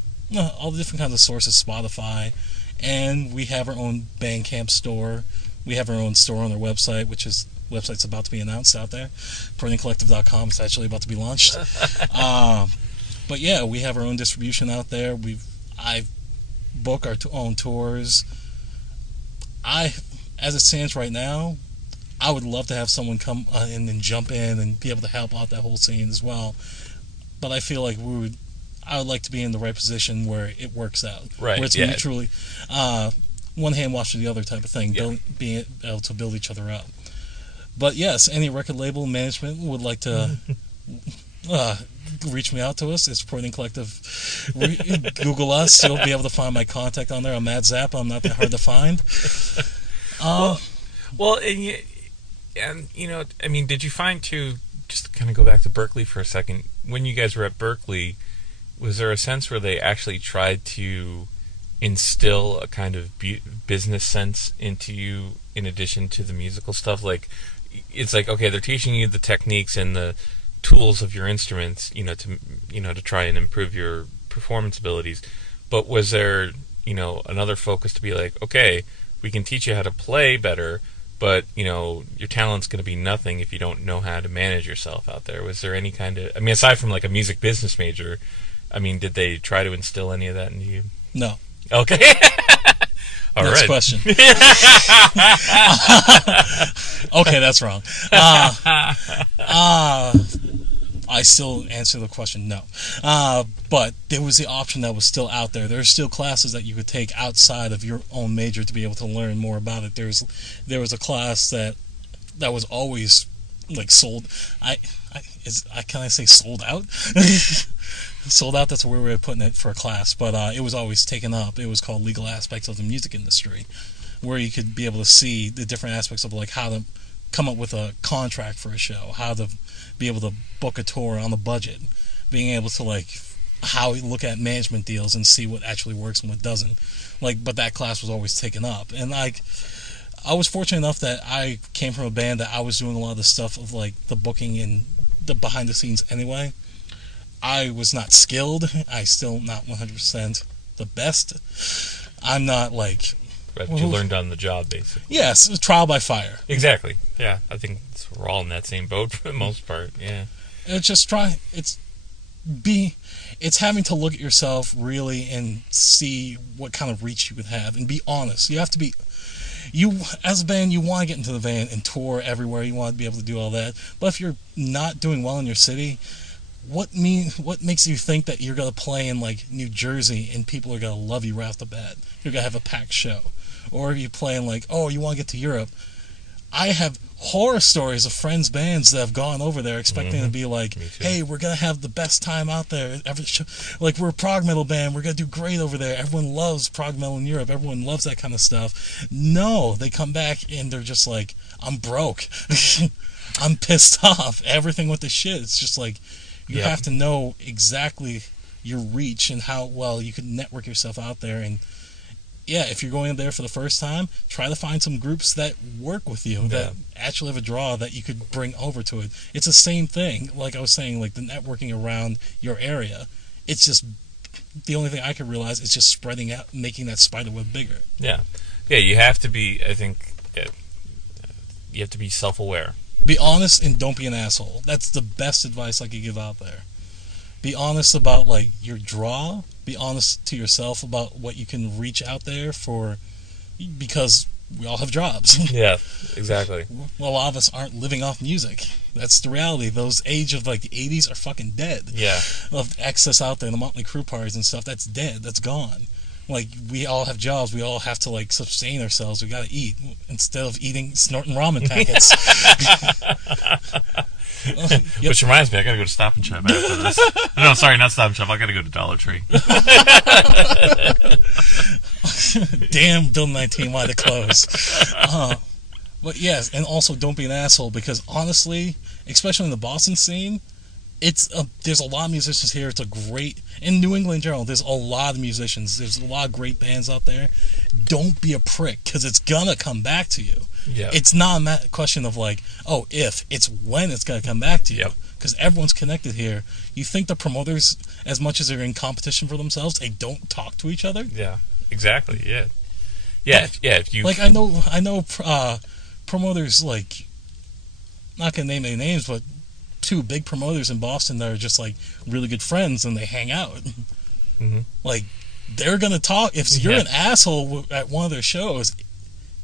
sources, Spotify, and we have our own Bandcamp store. We have our own store on our website, website's about to be announced out there. ProteanCollective.com is actually about to be launched. But yeah, we have our own distribution out there. I book our own tours. As it stands right now, I would love to have someone come in and jump in and be able to help out that whole scene as well. But I feel like I would like to be in the right position where it works out. Right. Where it's mutually one hand washing the other type of thing, being able to build each other up. But yes, any record label management would like to reach me out to us. It's Protean Collective. Google us. You'll be able to find my contact on there. I'm Matt Zappa. I'm not that hard to find. I mean, did you find too, just to kind of go back to Berklee for a second, when you guys were at Berklee, was there a sense where they actually tried to instill a kind of business sense into you in addition to the musical stuff? Like, it's like, okay, they're teaching you the techniques and the tools of your instruments, to try and improve your performance abilities. But was there, another focus to be like, okay, we can teach you how to play better, but, your talent's going to be nothing if you don't know how to manage yourself out there? Was there any kind of, aside from like a music business major, did they try to instill any of that into you? No. Okay. All Next right. question. Okay, that's wrong. I still answer the question no. But there was the option that was still out there. There's still classes that you could take outside of your own major to be able to learn more about it. There was a class that was always like sold. Can I say sold out? Sold out, that's a weird way of putting it for a class, but it was always taken up. It was called Legal Aspects of the Music Industry, where you could be able to see the different aspects of like how to come up with a contract for a show, how to be able to book a tour on the budget, being able to like how we look at management deals and see what actually works and what doesn't. But that class was always taken up, and I was fortunate enough that I came from a band that I was doing a lot of the stuff of like the booking and the behind the scenes anyway. I was not skilled. I still not 100% the best. I'm not like... Right, but you learned on the job, basically. Yes, it was trial by fire. Exactly. Yeah, I think we're all in that same boat for the most part, yeah. It's just it's having to look at yourself really and see what kind of reach you would have and be honest. You have to be... as a band, you want to get into the van and tour everywhere. You want to be able to do all that. But if you're not doing well in your city... What makes you think that you're going to play in like New Jersey and people are going to love you right off the bat? You're going to have a packed show. Or if you play in like, you want to get to Europe. I have horror stories of friends' bands that have gone over there expecting to be like, hey, we're going to have the best time out there. Like, we're a prog metal band. We're going to do great over there. Everyone loves prog metal in Europe. Everyone loves that kind of stuff. No, they come back and they're just like, I'm broke. I'm pissed off. Everything with the shit. It's just like... You have to know exactly your reach and how well you can network yourself out there. And if you're going there for the first time, try to find some groups that work with you, that actually have a draw that you could bring over to it. It's the same thing, like I was saying, like the networking around your area. It's just, the only thing I can realize is just spreading out, making that spider web bigger. Yeah. Yeah, you have to be, I think, you have to be self-aware. Be honest and don't be an asshole. That's the best advice I could give out there. Be honest about like your draw be honest to yourself about what you can reach out there for, because we all have jobs. Yeah, exactly. Well, a lot of us aren't living off music. That's the reality. Those age of like the 80s are fucking dead. Yeah. Of excess out there, the Motley Crue parties and stuff, that's dead. That's gone. Like, we all have jobs. We all have to, like, sustain ourselves. We gotta eat instead of snorting ramen packets. Yep. Which reminds me, I gotta go to Stop and Shop after this. No, sorry, not Stop and Shop. I gotta go to Dollar Tree. Damn, Bill 19, why they close? But yes, and also don't be an asshole, because honestly, especially in the Boston scene, there's a lot of musicians here. It's a great, in New England in general, there's a lot of musicians. There's a lot of great bands out there. Don't be a prick, because it's gonna come back to you. Yeah. It's not a question of like, oh, if, it's when it's gonna come back to you. Because everyone's connected here. You think the promoters, as much as they're in competition for themselves, they don't talk to each other? Yeah, exactly, yeah. Yeah, if you... Like, I know promoters, like, not gonna name any names, but 2 big promoters in Boston that are just like really good friends and they hang out. Mm-hmm. Like, they're gonna talk. If you're an asshole at one of their shows,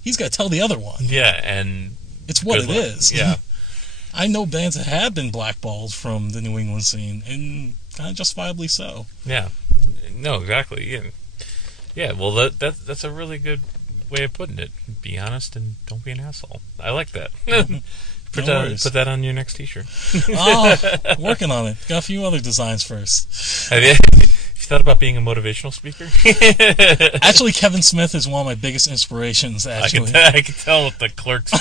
he's got to tell the other one. Yeah, and it's what it is. Yeah. I know bands that have been blackballed from the New England scene, and kind of justifiably so. Yeah. No, exactly. Yeah. Yeah. Well, that's a really good way of putting it. Be honest and don't be an asshole. I like that. Put that on your next T-shirt. Oh, working on it. Got a few other designs first. Have you thought about being a motivational speaker? Actually, Kevin Smith is one of my biggest inspirations. Actually, I can tell with the Clerks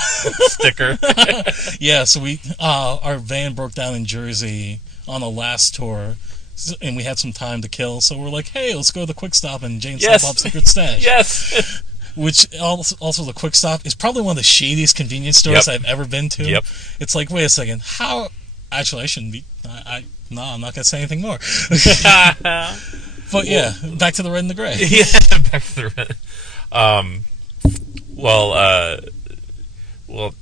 sticker. Yeah, so our van broke down in Jersey on the last tour, and we had some time to kill. So we're like, hey, let's go to the Quick Stop and Jane's Bob Secret Stash. Yes. Which also the Quick Stop is probably one of the shadiest convenience stores I've ever been to. Yep. It's like, wait a second, how? Actually, I shouldn't be. No, I'm not gonna say anything more. But yeah, back to the red and the gray. Yeah, back to the red.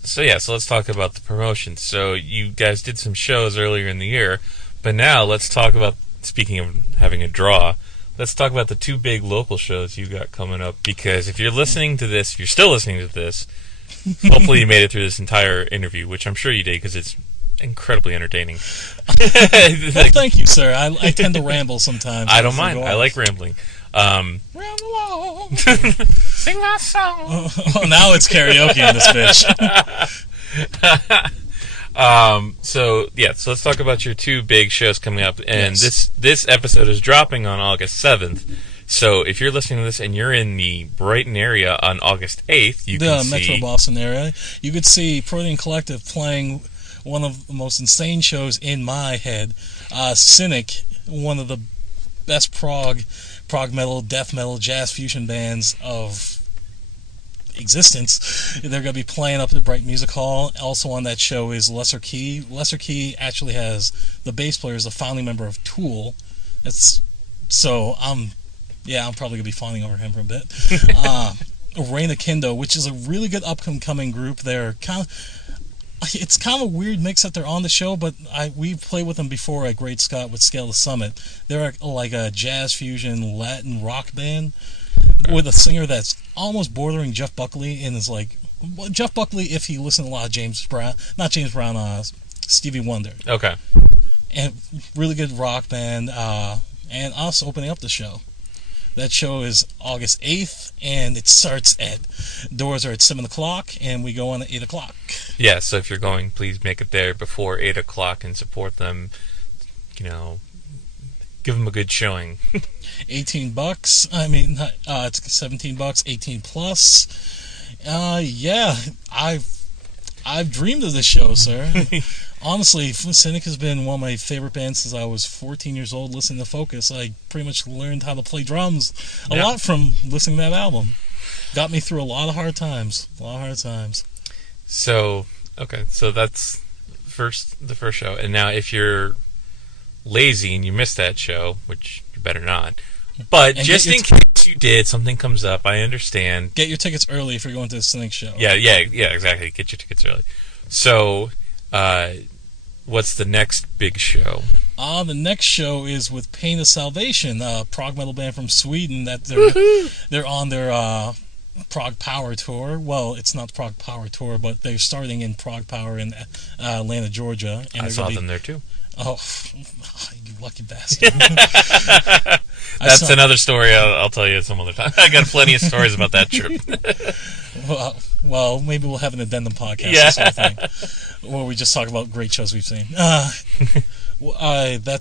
So let's talk about the promotion. So you guys did some shows earlier in the year, but now let's talk about, speaking of having a draw, let's talk about the 2 big local shows you got coming up, because if you're listening to this, if you're still listening to this, hopefully you made it through this entire interview, which I'm sure you did, because it's incredibly entertaining. Well, thank you, sir. I tend to ramble sometimes. I don't mind. I like rambling. Ramble on. Sing my song. Now it's karaoke in this bitch. So let's talk about your 2 big shows coming up, and this episode is dropping on August 7th. So if you're listening to this and you're in the Brighton area on August 8th, you can see... The Metro Boston area, you could see Protean Collective playing one of the most insane shows in my head. Cynic, one of the best prog metal, death metal, jazz fusion bands of existence. They're going to be playing up at the Bright Music Hall. Also on that show is Lesser Key. Lesser Key actually has the bass player is a founding member of Tool. I'm probably going to be fawning over him for a bit. Reign of Kindo, which is a really good upcoming group. It's kind of a weird mix that they're on the show, but we've played with them before at Great Scott with Scale the Summit. They're like a jazz fusion Latin rock band with a singer that's almost bordering Jeff Buckley, and is like Jeff Buckley if he listened to a lot of Stevie Wonder. Okay. And really good rock band, and us opening up the show. That show is August 8th, and it starts doors are at 7 o'clock, and we go on at 8 o'clock. Yeah, so if you're going, please make it there before 8 o'clock and support them. Give them a good showing. $18. I mean, it's $17. 18 plus. Yeah, I've dreamed of this show, sir. Honestly, Cynic has been one of my favorite bands since I was 14 years old listening to Focus. I pretty much learned how to play drums a lot from listening to that album. Got me through a lot of hard times. So that's the first show. And now if you're lazy and you missed that show, which you better not, but just in case you did, something comes up, I understand. Get your tickets early if you're going to the Cynic show. Yeah, exactly. Get your tickets early. So, what's the next big show? The next show is with Pain of Salvation, a prog metal band from Sweden. That they're on their Prog Power Tour. Well, it's not the Prog Power Tour, but they're starting in Prog Power in Atlanta, Georgia. And I saw them there too. Oh, you lucky bastard. That's another story I'll tell you some other time. I got plenty of stories about that trip. Well, maybe we'll have an addendum podcast Yeah. or something, where we just talk about great shows we've seen. That's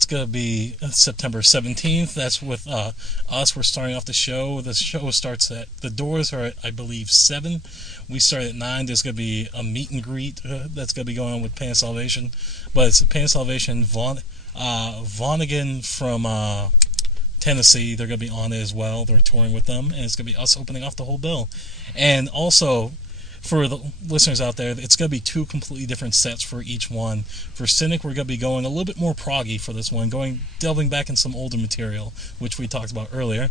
going to be September 17th. That's with us. We're starting off the show. The show starts the doors are at, I believe, 7. We start at 9. There's going to be a meet and greet that's going to be going on with Pain of Salvation. But it's Pain of Salvation, Vonnegut from Tennessee. They're going to be on it as well. They're touring with them. And it's going to be us opening off the whole bill. And also, for the listeners out there, it's going to be 2 completely different sets for each one. For Cynic, we're going to be going a little bit more proggy for this one, delving back in some older material, which we talked about earlier,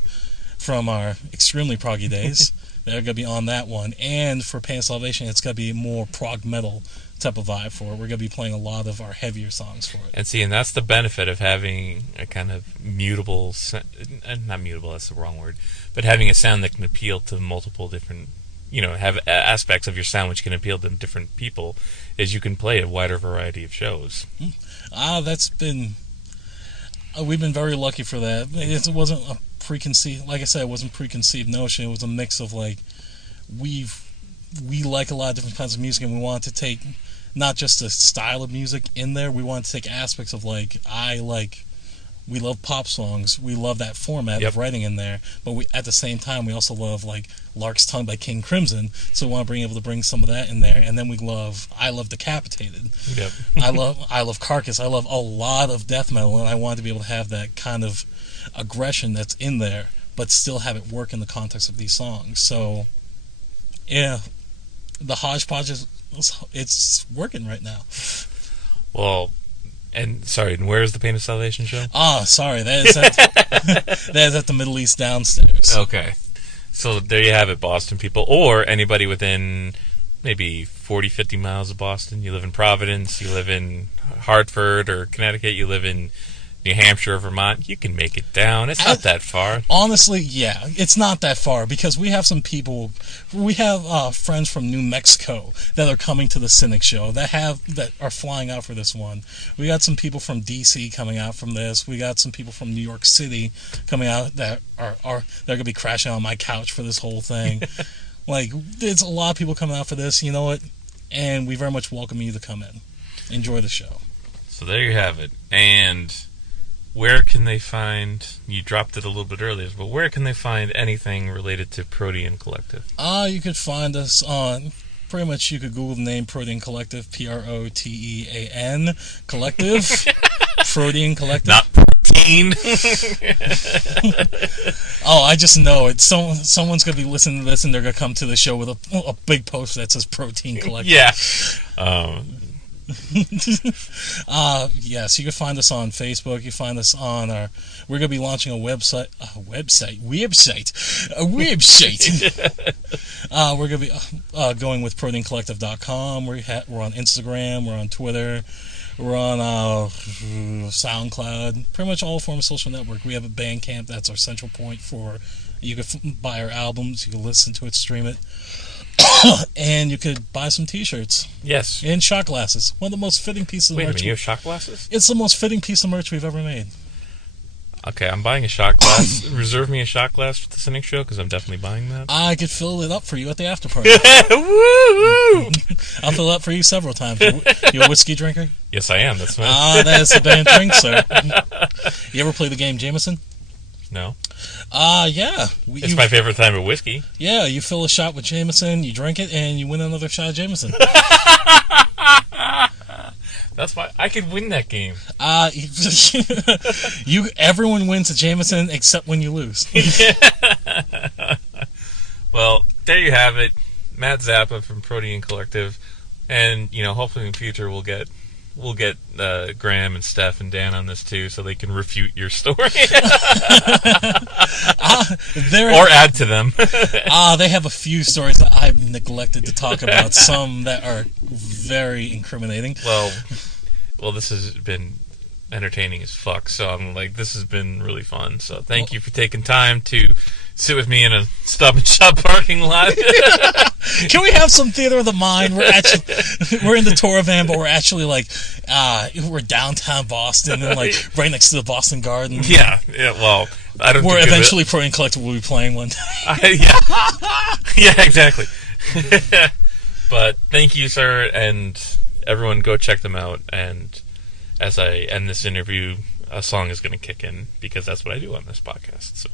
from our extremely proggy days. They're going to be on that one. And for Pain of Salvation, it's going to be more prog metal type of vibe for it. We're going to be playing a lot of our heavier songs for it. And that's the benefit of having a kind of mutable, not mutable, that's the wrong word, but having a sound that can appeal to multiple different, have aspects of your sound which can appeal to different people, is you can play a wider variety of shows. That's been... we've been very lucky for that. It wasn't a preconceived... Like I said, it wasn't a preconceived notion. It was a mix of, we like a lot of different kinds of music, and we wanted to take not just a style of music in there, we wanted to take aspects of, we love pop songs, we love that format of writing in there, but at the same time, we also love, Lark's Tongue by King Crimson, so we want to be able to bring some of that in there, and then I love Decapitated. Yep. I love Carcass, I love a lot of death metal, and I wanted to be able to have that kind of aggression that's in there, but still have it work in the context of these songs. So, yeah, the hodgepodge it's working right now. Well, and where's the Pain of Salvation show? Sorry, that is at the Middle East downstairs. Okay, so there you have it, Boston people, or anybody within maybe 40, 50 miles of Boston. You live in Providence, you live in Hartford or Connecticut, you live in New Hampshire or Vermont, you can make it down. It's not that far. Honestly, yeah, it's not that far, because we have some people, we have friends from New Mexico that are coming to the Cynic show, that are flying out for this one. We got some people from DC coming out from this. We got some people from New York City coming out that are they're going to be crashing on my couch for this whole thing. There's a lot of people coming out for this, you know what? And we very much welcome you to come in. Enjoy the show. So there you have it. And where can they find, you dropped it a little bit earlier, but where can they find anything related to Protean Collective? You could find us on, pretty much you could Google the name Protean Collective, Protean Collective, Protean Collective. Not protein. I just know it. Someone's going to be listening to this and they're going to come to the show with a big poster that says Protean Collective. Yeah. Yes, you can find us on Facebook. You find us on we're going to be launching a website. We're going to be going with ProteanCollective.com. We're on Instagram. We're on Twitter. We're on SoundCloud. Pretty much all forms of social network. We have a Bandcamp. That's our central point for. You can buy our albums. You can listen to it, stream it. And you could buy some T-shirts. Yes. And shot glasses. One of the most fitting pieces of merch. Wait a minute, you have shot glasses? It's the most fitting piece of merch we've ever made. Okay, I'm buying a shot glass. Reserve me a shot glass for the Cynic show, because I'm definitely buying that. I could fill it up for you at the after party. Woo! I'll fill it up for you several times. You a whiskey drinker? Yes, I am. That's right. That is the band drink, sir. You ever play the game Jameson? No. Yeah. It's my favorite type of whiskey. Yeah, you fill a shot with Jameson, you drink it, and you win another shot of Jameson. That's why I could win that game. Everyone wins a Jameson except when you lose. Well, there you have it. Matt Zappa from Protean Collective, and hopefully in the future we'll get Graham and Steph and Dan on this too, so they can refute your story or add to them. They have a few stories that I've neglected to talk about. Some that are very incriminating. Well, well, this has been entertaining as fuck. So I'm like, this has been really fun. So thank you for taking time to sit with me in a Stop and Shop parking lot. Can we have some theater of the mind? We're in the tour van, but we're actually like we're downtown Boston and like right next to the Boston Garden. Yeah. Well, I don't. Where eventually Protean Collective will be playing one day. Yeah, exactly. But thank you, sir, and everyone, go check them out. And as I end this interview, a song is going to kick in because that's what I do on this podcast. So.